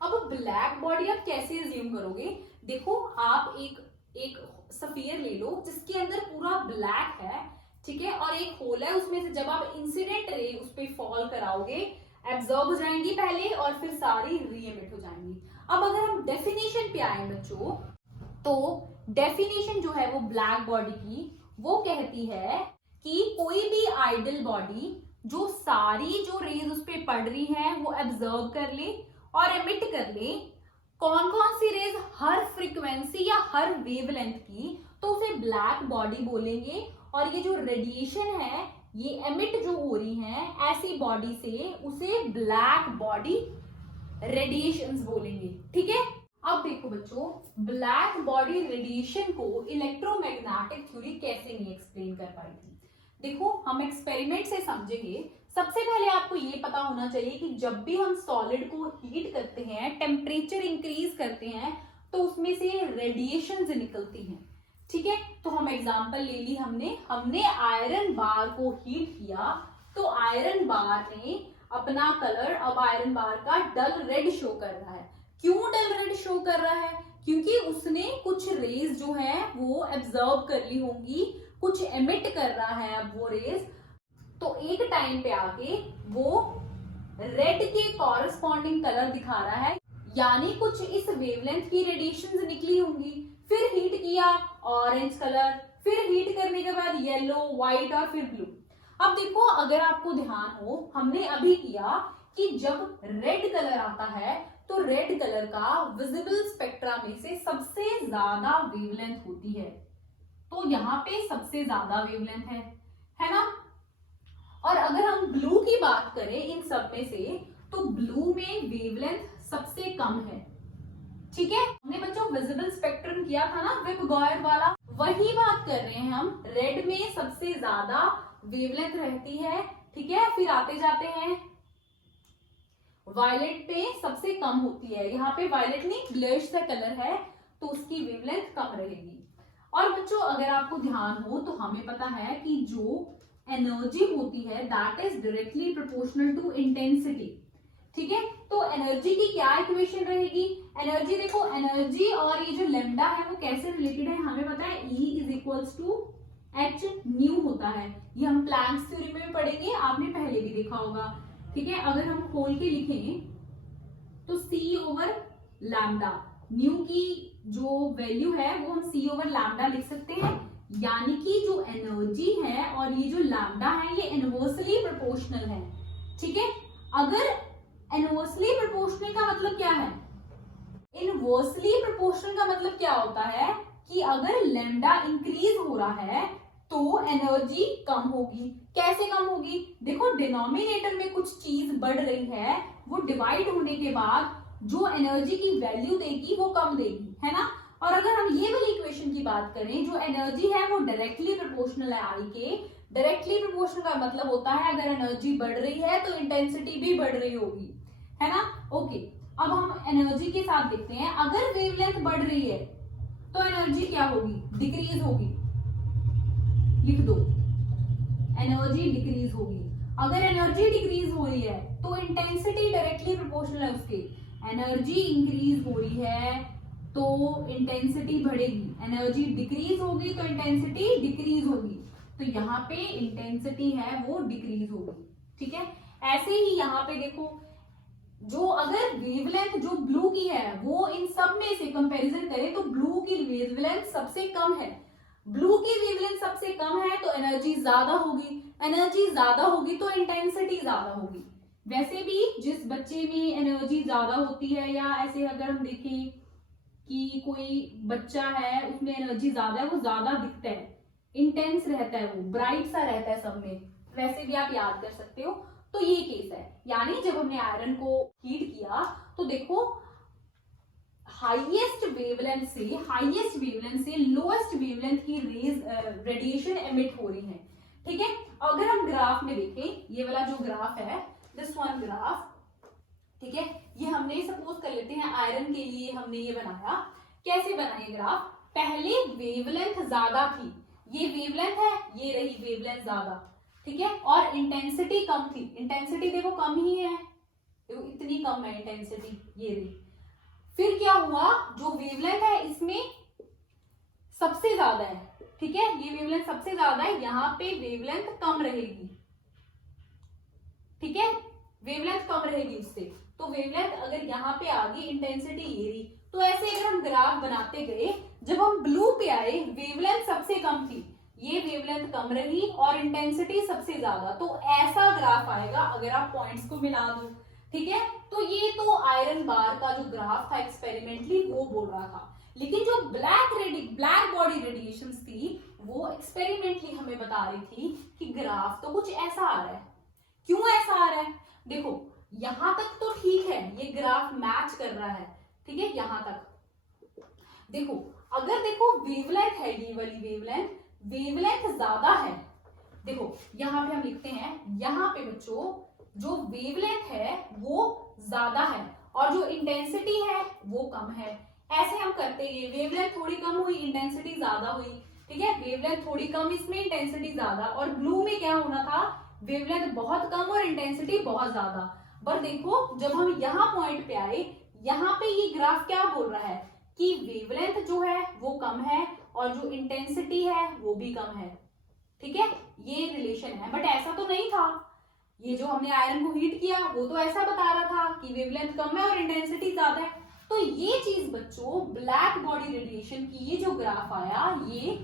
अब ब्लैक बॉडी आप कैसे अज्यूम करोगे, देखो आप एक सफियर ले लो जिसके अंदर पूरा ब्लैक है, ठीक है, और एक होल है, उसमें से जब आप इंसिडेंट रे उस पर फॉल कराओगे एब्जॉर्ब हो जाएंगी पहले और फिर सारी री एमिट हो जाएंगी। अब अगर हम डेफिनेशन पे आए बच्चों, तो डेफिनेशन जो है वो ब्लैक बॉडी की वो कहती है कि कोई भी आइडल बॉडी जो सारी जो रेज उस पर पड़ रही है वो एब्जॉर्ब कर ले और एमिट कर ले, कौन कौन सी रेज, हर फ्रीक्वेंसी या हर वेवलेंथ की, तो उसे ब्लैक बॉडी बोलेंगे। और ये जो रेडिएशन है ये एमिट जो हो रही है ऐसी बॉडी से, उसे ब्लैक बॉडी रेडिएशंस बोलेंगे, ठीक है। अब देखो बच्चों, ब्लैक बॉडी रेडिएशन को इलेक्ट्रोमैग्नेटिक थ्योरी कैसे नहीं एक्सप्लेन कर पाई थी। देखो हम एक्सपेरिमेंट से समझेंगे। सबसे पहले आपको ये पता होना चाहिए कि जब भी हम सॉलिड को हीट करते हैं, टेम्परेचर इंक्रीज करते हैं, तो उसमें से रेडिएशंस निकलती हैं, ठीक है। तो हम एग्जांपल ले ली, हमने आयरन बार को हीट किया, तो आयरन बार ने अपना कलर अब आयरन बार का डल रेड शो कर रहा है। क्यों डल रेड शो कर रहा है, क्योंकि उसने कुछ रेज जो है वो एब्जॉर्ब कर ली होंगी, कुछ एमिट कर रहा है अब वो रेज, तो एक टाइम पे आके वो रेड के कॉरस्पॉन्डिंग कलर दिखा रहा है, यानी कुछ इस वेवलेंथ की रेडिएशंस निकली होंगी। फिर हीट किया ऑरेंज कलर, फिर हीट करने के बाद येलो, व्हाइट और फिर ब्लू। अब देखो अगर आपको ध्यान हो, हमने अभी किया कि जब रेड कलर आता है तो रेड कलर का विजिबल स्पेक्ट्रा में से सबसे ज्यादा वेवलेंथ होती है, तो यहाँ पे सबसे ज्यादा वेवलेंथ है है ना। और अगर हम ब्लू की बात करें इन सब में से, तो ब्लू में वेवलेंथ सबसे कम है, ठीक है। हमने बच्चों विजिबल स्पेक्ट्रम किया था ना विब गॉयर वाला, वही बात कर रहे हैं हम। रेड में सबसे ज्यादा वेवलेंथ रहती है, ठीक है। फिर आते जाते हैं वायलेट पे सबसे कम होती है, यहाँ पे वायलेट नहीं ब्लैश सा कलर है तो उसकी वेवलेंथ कम रहेगी। और बच्चों अगर आपको ध्यान हो तो हमें पता है कि जो एनर्जी होती है that is directly proportional to intensity, ठीक है। तो एनर्जी की क्या इक्वेशन रहेगी, एनर्जी देखो, एनर्जी और ये जो लेमडा है वो कैसे रिलेटेड है, हमें पता है E is equals to h nu होता है। ये हम प्लैंक्स थ्योरी में भी पढ़ेंगे, आपने पहले भी देखा होगा, ठीक है। अगर हम खोल के लिखें तो C ओवर लैम्डा, न्यू की जो वैल्यू है वो हम C ओवर लैम्डा लिख सकते हैं, यानी कि जो एनर्जी है और ये जो लैम्डा है ये इनवर्सली प्रोपोर्शनल है, ठीक है। अगर इनवर्सली प्रोपोर्शनल का मतलब क्या है, इनवर्सली प्रोपोर्शनल का मतलब क्या होता है कि अगर लैम्डा इंक्रीज हो रहा है तो एनर्जी कम होगी। कैसे कम होगी, देखो डिनोमिनेटर में कुछ चीज बढ़ रही है, वो डिवाइड होने के बाद जो एनर्जी की वैल्यू देगी वो कम देगी, है ना। और अगर हम ये वाली इक्वेशन की बात करें, जो एनर्जी है वो डायरेक्टली प्रोपोर्शनल है आई के। डायरेक्टली प्रोपोर्शनल का मतलब होता है अगर एनर्जी बढ़ रही है तो इंटेंसिटी भी बढ़ रही होगी, है ना। ओके, अब हम एनर्जी के साथ देखते हैं, अगर वेवलेंथ बढ़ रही है तो एनर्जी क्या होगी, डिक्रीज होगी, लिख दो, एनर्जी डिक्रीज होगी। अगर एनर्जी डिक्रीज हो रही है तो इंटेंसिटी डायरेक्टली प्रोपोर्शनल है उसके, एनर्जी इंक्रीज हो रही है तो इंटेंसिटी बढ़ेगी, एनर्जी डिक्रीज होगी तो इंटेंसिटी डिक्रीज होगी, तो यहाँ पे इंटेंसिटी है वो डिक्रीज होगी, ठीक है। ऐसे ही यहाँ पे देखो, जो अगर वेवलेंथ जो ब्लू की है वो इन सब में से कंपैरिजन करें तो ब्लू की वेवलेंथ सबसे कम है, ब्लू की वेवलेंथ सबसे कम है तो एनर्जी ज्यादा होगी, एनर्जी ज्यादा होगी तो इंटेंसिटी ज्यादा होगी। वैसे भी जिस बच्चे में एनर्जी ज्यादा होती है, या ऐसे अगर हम देखें कि कोई बच्चा है उसमें एनर्जी ज्यादा है, वो ज्यादा दिखता है, इंटेंस रहता है, वो ब्राइट सा रहता है सब में, वैसे भी आप याद कर सकते हो। तो ये केस है, यानी जब हमने आयरन को हीट किया तो देखो हाईएस्ट वेवलेंथ से लोएस्ट वेवलेंथ की रेज रेडिएशन एमिट हो रही है, ठीक है। अगर हम ग्राफ में देखें, ये वाला जो ग्राफ है, दिस वन ग्राफ, ठीक है, ये हमने सपोज कर लेते हैं आयरन के लिए हमने ये बनाया। कैसे बना ये ग्राफ, पहले वेवलेंथ ज्यादा थी, ये वेवलेंथ है, ये रही वेवलेंथ ज्यादा, ठीक है, और इंटेंसिटी कम थी, इंटेंसिटी देखो कम ही है, देखो इतनी कम है इंटेंसिटी, ये रही। फिर क्या हुआ, जो वेवलेंथ है इसमें सबसे ज्यादा है, ठीक है, ये वेवलेंथ सबसे ज्यादा है, यहाँ पे वेवलेंथ कम रहेगी, ठीक है, वेवलेंथ कम रहेगी इससे, तो वेवलेंथ अगर यहाँ पे आ गई, इंटेंसिटी ये रही। तो ऐसे अगर हम ग्राफ बनाते गए, जब हम ब्लू पे आए वेवलेंथ सबसे कम थी, ये वेवलेंथ कम रही और इंटेंसिटी सबसे ज्यादा, तो ऐसा ग्राफ आएगा अगर आप पॉइंट्स को मिला दो, ठीक है। तो ये तो आयरन बार का जो ग्राफ था एक्सपेरिमेंटली वो बोल रहा था, लेकिन जो ब्लैक बॉडी रेडिएशंस थी वो एक्सपेरिमेंटली हमें बता रही थी कि ग्राफ तो कुछ ऐसा आ रहा है। क्यों ऐसा आ रहा है, देखो यहां तक तो ठीक है, ये ग्राफ मैच कर रहा है, ठीक है, यहां तक देखो, अगर देखो वेवलेंथ है, ये वाली वेवलेंथ ज्यादा है, देखो यहां पे हम लिखते हैं, यहां पे बच्चों जो वेवलेंथ है वो ज्यादा है और जो इंटेंसिटी है वो कम है। ऐसे हम करते हैं, वेवलेंथ थोड़ी कम हुई, इंटेंसिटी ज्यादा हुई, ठीक है, वेवलेंथ थोड़ी कम इसमें, इंटेंसिटी ज्यादा, और ब्लू में क्या होना था, वेवलेंथ बहुत कम और इंटेंसिटी बहुत ज्यादा। पर देखो जब हम यहाँ पॉइंट पे आए, यहाँ पे ये ग्राफ क्या बोल रहा है कि वेवलेंथ जो है वो कम है और जो इंटेंसिटी है वो भी कम है, ठीक है, ये रिलेशन है। बट ऐसा तो नहीं था, ये जो हमने आयरन को हीट किया वो तो ऐसा बता रहा था कि वेवलेंथ कम है और इंटेंसिटी ज्यादा है। तो ये चीज बच्चों ब्लैक बॉडी रेडिएशन की ये जो ग्राफ आया, ये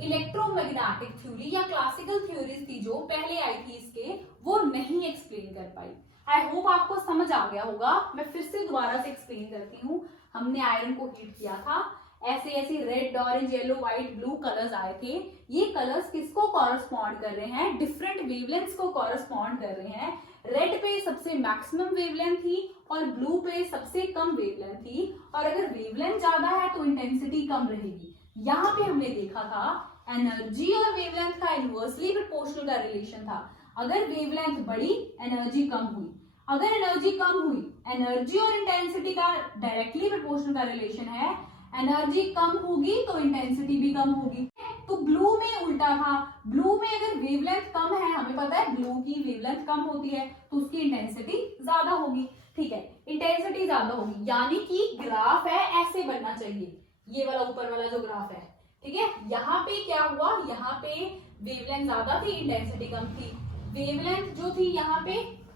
इलेक्ट्रोमैग्नेटिक थ्योरी या क्लासिकल थ्योरीज थी जो पहले आई थी इसके, वो नहीं एक्सप्लेन कर पाई। आई होप आपको समझ आ गया होगा, मैं फिर से दोबारा से एक्सप्लेन करती हूँ। हमने आयरन को हीट किया था, ऐसे ऐसे red, orange, yellow, white, blue colours आए थे। ये कलर्स किसको कॉरस्पॉन्ड कर रहे हैं? डिफरेंट वेवलेंथ्स को कॉरस्पॉन्ड कर रहे हैं। रेड पे सबसे मैक्सिमम वेवलेंथ थी और ब्लू पे सबसे कम वेवलेंथ थी, और अगर वेवलेंथ ज्यादा है तो इंटेंसिटी कम रहेगी। यहाँ पे हमने देखा था एनर्जी और वेवलेंथ का इनवर्सली प्रोपोर्शनल का रिलेशन था। अगर वेवलेंथ बढ़ी, एनर्जी कम हुई। अगर एनर्जी कम हुई, एनर्जी और इंटेंसिटी का डायरेक्टली प्रोपोर्शनल का रिलेशन है। एनर्जी कम होगी तो इंटेंसिटी भी कम होगी। तो ब्लू में उल्टा था। ब्लू में अगर वेवलेंथ कम है, हमें पता है ब्लू की वेवलेंथ कम होती है, तो उसकी इंटेंसिटी ज्यादा होगी। ठीक है, इंटेंसिटी ज्यादा होगी, यानी कि ग्राफ है ऐसे बनना चाहिए, ये वाला ऊपर वाला जो ग्राफ है। ठीक है, यहाँ पे क्या हुआ, यहाँ पे वेवलेंथ ज्यादा थी, इंटेंसिटी कम थी। वेवलेंथ जो थी यहाँ पे,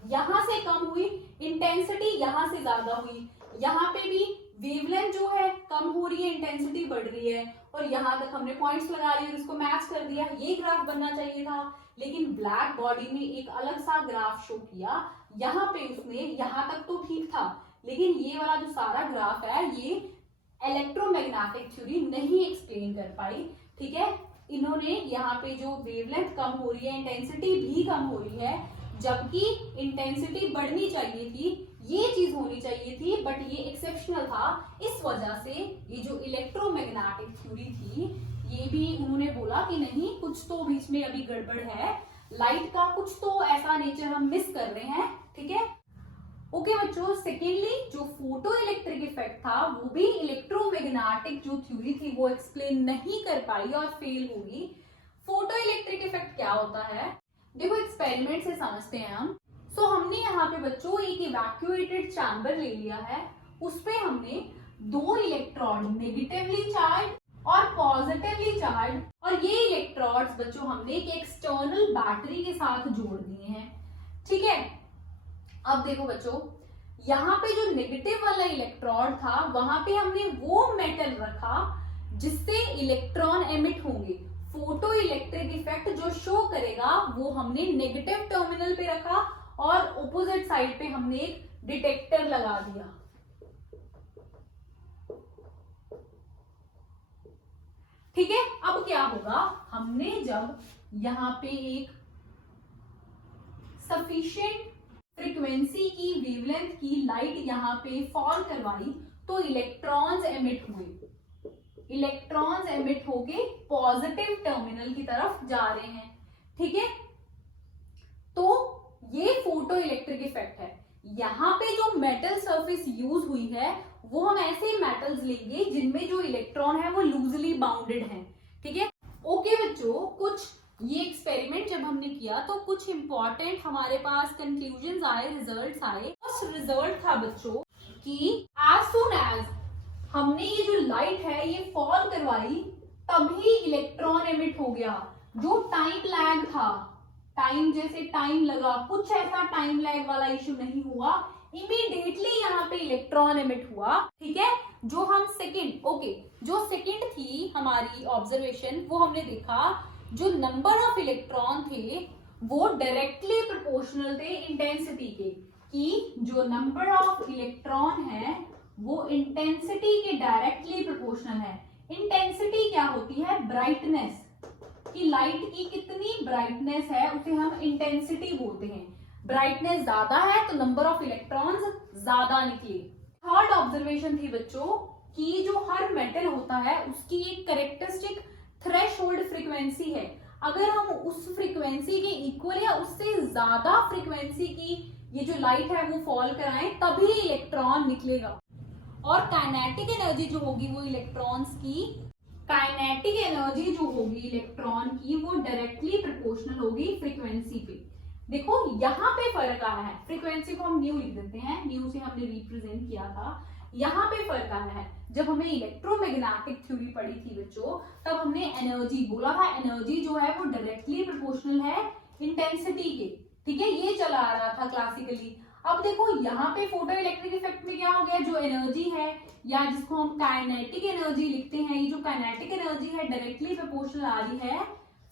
यहाँ से कम हुई, इंटेंसिटी यहाँ से ज्यादा हुई। यहाँ पे भी वेवलेंथ जो है कम हो रही है, इंटेंसिटी बढ़ रही है, और यहाँ तक हमने पॉइंट्स लगा लिए, इसको मैच कर दिया। ये ग्राफ बनना चाहिए था, लेकिन ब्लैक बॉडी ने एक अलग सा ग्राफ शो किया। यहाँ पे उसने, यहाँ तक तो ठीक था, लेकिन ये वाला जो सारा ग्राफ है ये इलेक्ट्रोमैग्नेटिक थ्योरी नहीं एक्सप्लेन कर पाई। ठीक है, इन्होंने यहाँ पे जो वेवलेंथ कम हो रही है, इंटेंसिटी भी कम हो रही है, जबकि इंटेंसिटी बढ़नी चाहिए थी, ये चीज होनी चाहिए थी, बट ये एक्सेप्शनल था। इस वजह से ये जो इलेक्ट्रोमैग्नेटिक थ्योरी थी, ये भी उन्होंने बोला कि नहीं, कुछ तो बीच में अभी गड़बड़ है, लाइट का कुछ तो ऐसा नेचर हम मिस कर रहे हैं। ठीक है, ओके बच्चों, सेकेंडली जो फोटो इलेक्ट्रिक इफेक्ट था, वो भी इलेक्ट्रोमैग्नेटिक जो थ्योरी थी वो एक्सप्लेन नहीं कर पाई और फेल होगी। फोटो इलेक्ट्रिक इफेक्ट क्या होता है, देखो एक्सपेरिमेंट से समझते हैं हम। सो हमने यहाँ पे बच्चों एक इवैक्यूएटेड चैम्बर ले लिया है, उस पे हमने दो इलेक्ट्रॉन नेगेटिवली चार्ज और पॉजिटिवली चार्ज, और ये इलेक्ट्रॉन्स बच्चों हमने एक एक्सटर्नल बैटरी के साथ जोड़ दिए हैं। ठीक है, अब देखो बच्चों, यहाँ पे जो नेगेटिव वाला इलेक्ट्रॉन था, वहां पे हमने वो मेटल रखा जिससे इलेक्ट्रॉन एमिट होंगे। फोटो इलेक्ट्रिक इफेक्ट जो शो करेगा वो हमने नेगेटिव टर्मिनल पे रखा, और ऑपोजिट साइड पे हमने एक डिटेक्टर लगा दिया। ठीक है, अब क्या होगा, हमने जब यहाँ पे एक सफिशिएंट फ्रीक्वेंसी की वेवलेंथ की लाइट यहाँ पे फॉल करवाई, तो इलेक्ट्रॉन्स एमिट हुए। इलेक्ट्रॉन्स एमिट होके पॉजिटिव टर्मिनल की तरफ जा रहे हैं। ठीक है, तो ये फोटो इलेक्ट्रिक इफेक्ट है। यहाँ पे जो मेटल सरफेस यूज हुई है, वो हम ऐसे मेटल्स लेंगे जिनमें जो इलेक्ट्रॉन है वो लूजली बाउंडेड है। ठीक है, ओके बच्चों, कुछ ये एक्सपेरिमेंट जब हमने किया तो कुछ इंपॉर्टेंट हमारे पास कंक्लूजन आए, रिजल्ट आए। फर्स्ट रिजल्ट था बच्चों कि एज सून एज हमने ये जो लाइट है ये फॉल करवाई, तभी इलेक्ट्रॉन एमिट हो गया। जो टाइम लैग था, टाइम जैसे टाइम लगा, कुछ ऐसा टाइम लैग वाला इश्यू नहीं हुआ, इमीडिएटली यहाँ पे इलेक्ट्रॉन एमिट हुआ। ठीक है, जो हम सेकंड, ओके, जो सेकंड थी हमारी ऑब्जर्वेशन, वो हमने देखा जो नंबर ऑफ इलेक्ट्रॉन थे वो डायरेक्टली प्रोपोर्शनल थे इंटेंसिटी के, कि जो नंबर ऑफ इलेक्ट्रॉन है वो इंटेंसिटी के डायरेक्टली प्रोपोर्शनल है। इंटेंसिटी क्या होती है, ब्राइटनेस, कि लाइट की कितनी ब्राइटनेस है उसे हम इंटेंसिटी बोलते हैं। ब्राइटनेस ज्यादा है तो नंबर ऑफ इलेक्ट्रॉन्स ज्यादा निकले। थर्ड ऑब्जर्वेशन थी बच्चों कि जो हर मेटल होता है उसकी एक कैरेक्टरिस्टिक थ्रेशोल्ड फ्रीक्वेंसी है। अगर हम उस फ्रीक्वेंसी के इक्वल या उससे ज्यादा फ्रीक्वेंसी की ये जो लाइट है वो फॉल कराएं, तभी इलेक्ट्रॉन निकलेगा। और काइनेटिक एनर्जी जो होगी वो इलेक्ट्रॉन्स की, काइनेटिक एनर्जी जो होगी इलेक्ट्रॉन की, वो डायरेक्टली प्रोपोर्शनल होगी फ्रीक्वेंसी पे। देखो यहाँ पे फर्क आया है, फ्रीक्वेंसी को हम न्यू लिख देते हैं, न्यू से हमने रिप्रेजेंट किया था। यहाँ पे फर्क आया है, जब हमने इलेक्ट्रोमैग्नेटिक थ्योरी पढ़ी थी बच्चों, तब हमने एनर्जी बोला था, एनर्जी जो है वो डायरेक्टली प्रोपोर्शनल है इंटेंसिटी के। ठीक है, ये चला आ रहा था क्लासिकली। अब देखो यहाँ पे फोटो इलेक्ट्रिक इफेक्ट में क्या हो गया, जो एनर्जी है या जिसको हम काइनेटिक एनर्जी लिखते हैं, ये जो काइनेटिक एनर्जी है डायरेक्टली प्रोपोर्शनल आ रही है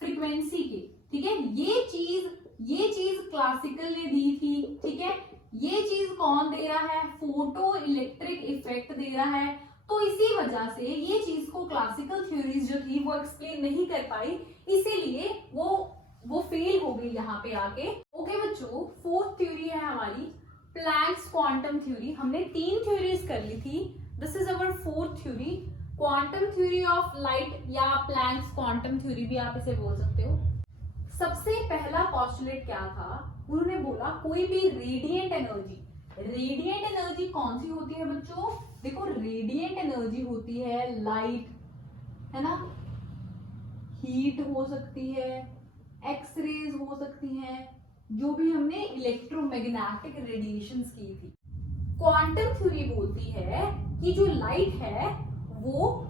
फ्रीक्वेंसी के। ठीक है, ये चीज क्लासिकल ने दी थी। ठीक है, ये चीज कौन दे रहा है, फोटो इलेक्ट्रिक इफेक्ट दे रहा है। तो इसी वजह से ये चीज को क्लासिकल थ्योरीज जो थी वो एक्सप्लेन नहीं कर पाई, इसीलिए वो फेल हो गई यहाँ पे आके। ओके बच्चों, फोर्थ थ्योरी है हमारी प्लैंक्स क्वांटम थ्योरी। हमने 3 थ्योरीज कर ली थी, this is our fourth theory, quantum theory of light या प्लैंक्स क्वांटम थ्योरी भी आप इसे बोल सकते हो। सबसे पहला पॉस्टुलेट क्या था, उन्होंने बोला कोई भी रेडिएंट एनर्जी कौन सी होती है बच्चों, देखो रेडिएंट एनर्जी होती है लाइट, है ना, हीट हो सकती है, एक्सरेज हो सकती हैं, जो भी हमने इलेक्ट्रोमैग्नेटिक रेडिएशंस की थी। क्वांटम थ्योरी बोलती है कि जो लाइट है वो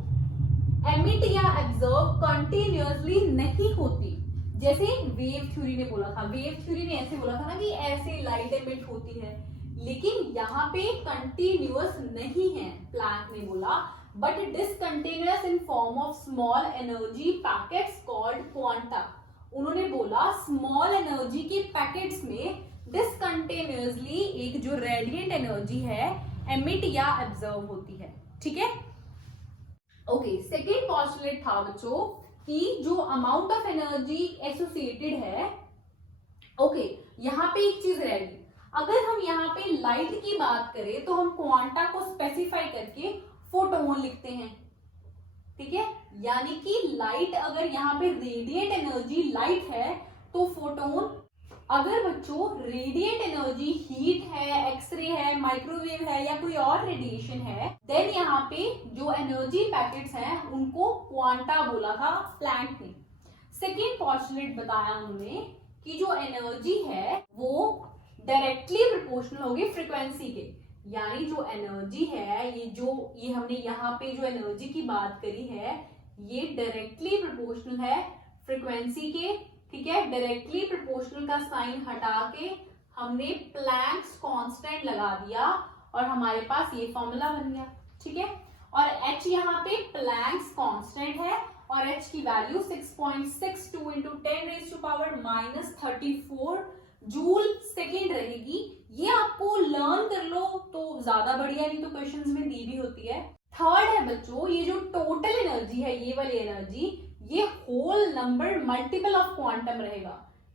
एमिट या एब्जॉर्ब कंटिन्यूअसली नहीं होती, जैसे वेव थ्योरी ने बोला था, वेव थ्योरी ने ऐसे बोला था ना कि ऐसे लाइट एमिट होती है, लेकिन यहाँ पे कंटिन्यूअस नहीं है, प्लैंक ने बोला, but discontinuous in form of small energy packets called quanta. उन्होंने बोला स्मॉल एनर्जी के पैकेट्स में डिसकंटिन्यूअसली एक जो रेडिएंट एनर्जी है एमिट या एब्जॉर्ब होती है, ठीक है। ओके, सेकेंड पॉस्टुलेट था बच्चों कि जो अमाउंट ऑफ एनर्जी एसोसिएटेड है, ओके, यहाँ पे एक चीज रहेगी, अगर हम यहाँ पे लाइट की बात करें तो हम क्वांटा को स्पेसिफाई करके फोटोन लिखते हैं, ठीक है, यानी कि लाइट अगर यहाँ पे रेडिएंट एनर्जी लाइट है तो फोटोन, अगर बच्चों रेडिएंट एनर्जी हीट है, एक्सरे है, माइक्रोवेव है या कोई और रेडिएशन है, देन यहाँ पे जो एनर्जी पैकेट्स हैं उनको क्वांटा बोला था प्लैंक ने। सेकेंड पॉस्टुलेट बताया उन्होंने कि जो एनर्जी है वो डायरेक्टली प्रोपोर्शनल होगी फ्रीक्वेंसी के, यानी जो एनर्जी है ये हमने यहाँ पे जो एनर्जी की बात करी है ये डायरेक्टली प्रोपोर्शनल है फ्रीक्वेंसी के, ठीक है। डायरेक्टली प्रोपोर्शनल का साइन हटा के हमने प्लैंक्स कांस्टेंट लगा दिया और हमारे पास ये फॉर्मूला बन गया, ठीक है। और h यहाँ पे प्लैंक्स कांस्टेंट है और h की वैल्यू 6.62 इंटू 10⁻⁻34 जूल सेकेंड रहेगी। ये आपको लर्न कर लो तो ज्यादा बढ़िया, नहीं तो क्वेश्चंस में दी भी होती है। थर्ड है बच्चों, ये जो टोटल एनर्जी है, ये वाली एनर्जी, ये whole number multiple of quantum रहेगा,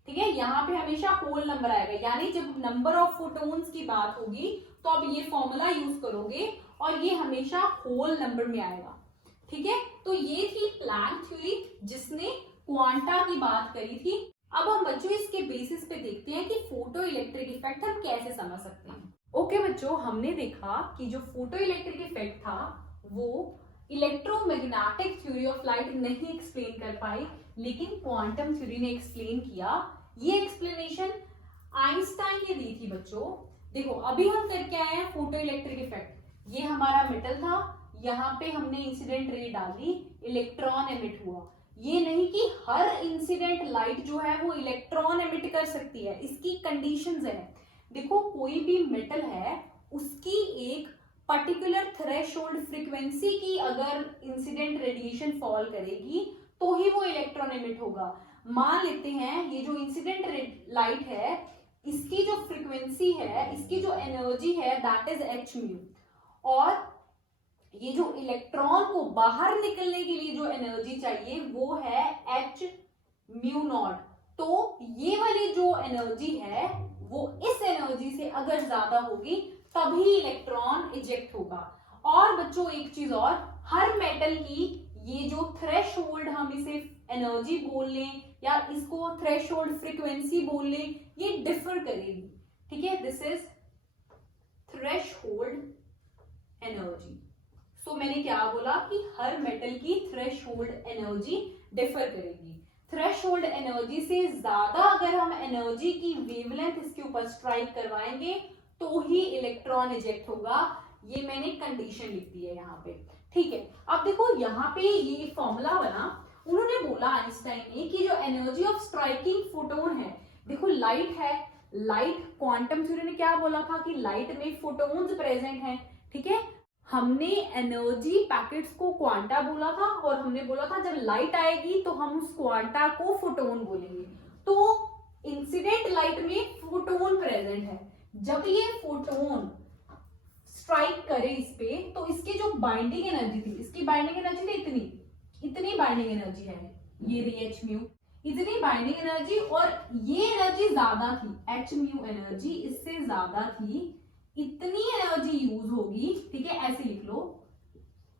ठीक है। यहाँ पे हमेशा होल नंबर आएगा, यानी जब नंबर ऑफ फोटोन्स की बात होगी तो आप ये फॉर्मूला यूज करोगे और ये हमेशा होल नंबर में आएगा, ठीक है। तो ये थी प्लैंक थ्योरी जिसने क्वांटा की बात करी थी। अब हम बच्चों इसके बेसिस पे देखते हैं कि फोटो इलेक्ट्रिक इफेक्ट हम कैसे समझ सकते हैं। ओके बच्चों, हमने देखा कि जो फोटो इलेक्ट्रिक इफेक्ट था वो इलेक्ट्रोमैग्नेटिक थ्योरी ऑफ लाइट नहीं एक्सप्लेन कर पाई, लेकिन क्वांटम थ्योरी ने एक्सप्लेन किया। ये एक्सप्लेनेशन आइंस्टाइन ने दी थी बच्चों। देखो अभी हम करके आए हैं फोटो इलेक्ट्रिक इफेक्ट, ये हमारा मेटल था, यहाँ पे हमने इंसिडेंट रे डाली, इलेक्ट्रॉन एमिट हुआ। ये नहीं कि हर इंसिडेंट लाइट जो है वो इलेक्ट्रॉन एमिट कर सकती है, इसकी कंडीशंस है। देखो कोई भी मेटल है उसकी एक पर्टिकुलर थ्रेशोल्ड फ्रीक्वेंसी की अगर इंसिडेंट रेडिएशन फॉल करेगी तो ही वो इलेक्ट्रॉन एमिट होगा। मान लेते हैं ये जो इंसिडेंट लाइट है इसकी जो फ्रीक्वेंसी है, इसकी जो एनर्जी है दैट इज h म्यू, और ये जो इलेक्ट्रॉन को बाहर निकलने के लिए जो एनर्जी चाहिए वो है h म्यू नॉट। तो ये वाली जो एनर्जी है वो इस एनर्जी से अगर ज्यादा होगी तभी इलेक्ट्रॉन इजेक्ट होगा। और बच्चों एक चीज और, हर मेटल की ये जो थ्रेशोल्ड, हम इसे एनर्जी बोल लें या इसको थ्रेशोल्ड फ्रीक्वेंसी बोल लें, ये डिफर करेगी, ठीक है। This is threshold energy. So मैंने क्या बोला कि हर मेटल की थ्रेशोल्ड एनर्जी डिफर करेगी। थ्रेशोल्ड एनर्जी से ज्यादा अगर हम एनर्जी की वेवलेंथ इसके ऊपर स्ट्राइक करवाएंगे तो ही इलेक्ट्रॉन इजेक्ट होगा। ये मैंने कंडीशन लिख दी है यहाँ पे, ठीक है। अब देखो यहाँ पे ये फॉर्मूला बना, उन्होंने बोला आइंस्टाइन ने कि जो एनर्जी ऑफ स्ट्राइकिंग फोटोन है, देखो लाइट है, लाइट क्वांटम थ्योरी ने क्या बोला था कि लाइट में फोटोन्स प्रेजेंट हैं, ठीक है। हमने एनर्जी पैकेट्स को क्वांटा बोला था और हमने बोला था जब लाइट आएगी तो हम उस क्वांटा को फोटोन बोलेंगे। तो इंसिडेंट लाइट में फोटोन प्रेजेंट है, जब ये फोटोन स्ट्राइक करे इस पे तो इसके जो बाइंडिंग एनर्जी थी, इसकी बाइंडिंग एनर्जी थी इतनी बाइंडिंग एनर्जी है, ये रही एच म्यू, इतनी बाइंडिंग एनर्जी, और ये एनर्जी ज्यादा थी, एच म्यू एनर्जी इससे ज्यादा थी, इतनी एनर्जी यूज होगी, ठीक है, ऐसे लिख लो,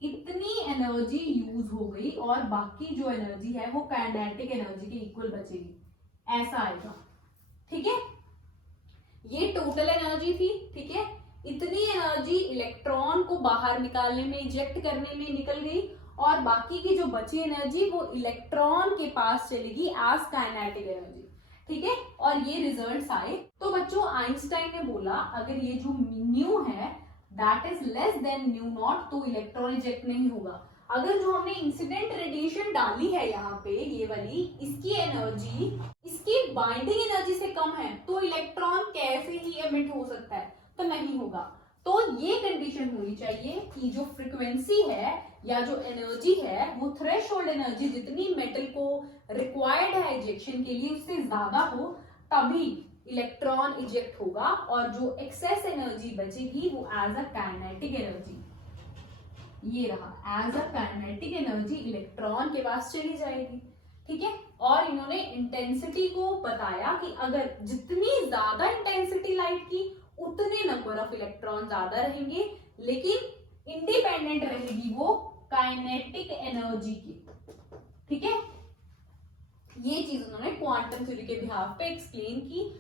इतनी एनर्जी यूज हो गई और बाकी जो एनर्जी है वो काइनेटिक एनर्जी के इक्वल बचेगी, ऐसा आएगा, ठीक है। ये टोटल एनर्जी थी, ठीक है, इतनी एनर्जी इलेक्ट्रॉन को बाहर निकालने में, इजेक्ट करने में निकल गई, और बाकी की जो बची एनर्जी वो इलेक्ट्रॉन के पास चलेगी एज काइनेटिक एनर्जी, ठीक है, और ये रिजल्ट्स आए। तो बच्चों आइंस्टाइन ने बोला अगर ये जो न्यू है that is less than new not तो इलेक्ट्रॉन इजेक्ट नहीं होगा। अगर जो हमने इंसिडेंट रेडिएशन डाली है यहाँ पे ये वाली, इसकी एनर्जी इसकी बाइंडिंग एनर्जी से कम है तो इलेक्ट्रॉन कैसे ही एमिट हो सकता है, तो नहीं होगा। तो ये कंडीशन होनी चाहिए कि जो फ्रीक्वेंसी है या जो एनर्जी है वो थ्रेशोल्ड एनर्जी जितनी मेटल को रिक्वायर्ड है इजेक्शन के लिए उससे ज्यादा हो, तभी इलेक्ट्रॉन इजेक्ट होगा, और जो एक्सेस एनर्जी बचेगी वो एज अ काइनेटिक एनर्जी, ये रहा, as a kinetic energy electron के पास चली जाएगी, ठीक है। और इन्होंने इंटेंसिटी को बताया कि अगर जितनी ज्यादा इंटेंसिटी लाइट की उतने नंबर ऑफ इलेक्ट्रॉन ज्यादा रहेंगे, लेकिन इंडिपेंडेंट रहेगी वो काइनेटिक एनर्जी की, ठीक है। ये चीज उन्होंने क्वांटम थ्योरी के बिहाफ पे एक्सप्लेन की।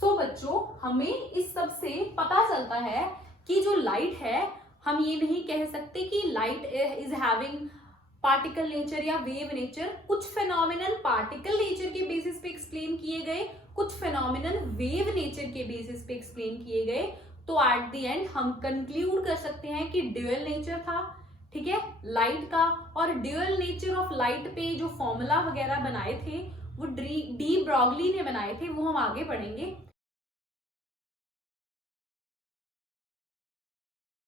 सो बच्चों हमें इस सब से पता चलता है कि जो लाइट है, हम ये नहीं कह सकते कि light is having particle nature या वेव नेचर। कुछ फेनोमेनन पार्टिकल नेचर के बेसिस पे एक्सप्लेन किए गए, कुछ फेनोमेनन वेव नेचर के बेसिस पे एक्सप्लेन किए गए। तो एट द एंड हम कंक्लूड कर सकते हैं कि ड्यूअल नेचर था, ठीक है, लाइट का। और ड्यूअल नेचर ऑफ लाइट पे जो फॉर्मूला वगैरह बनाए थे वो डी ब्रॉगली ने बनाए थे, वो हम आगे पढ़ेंगे।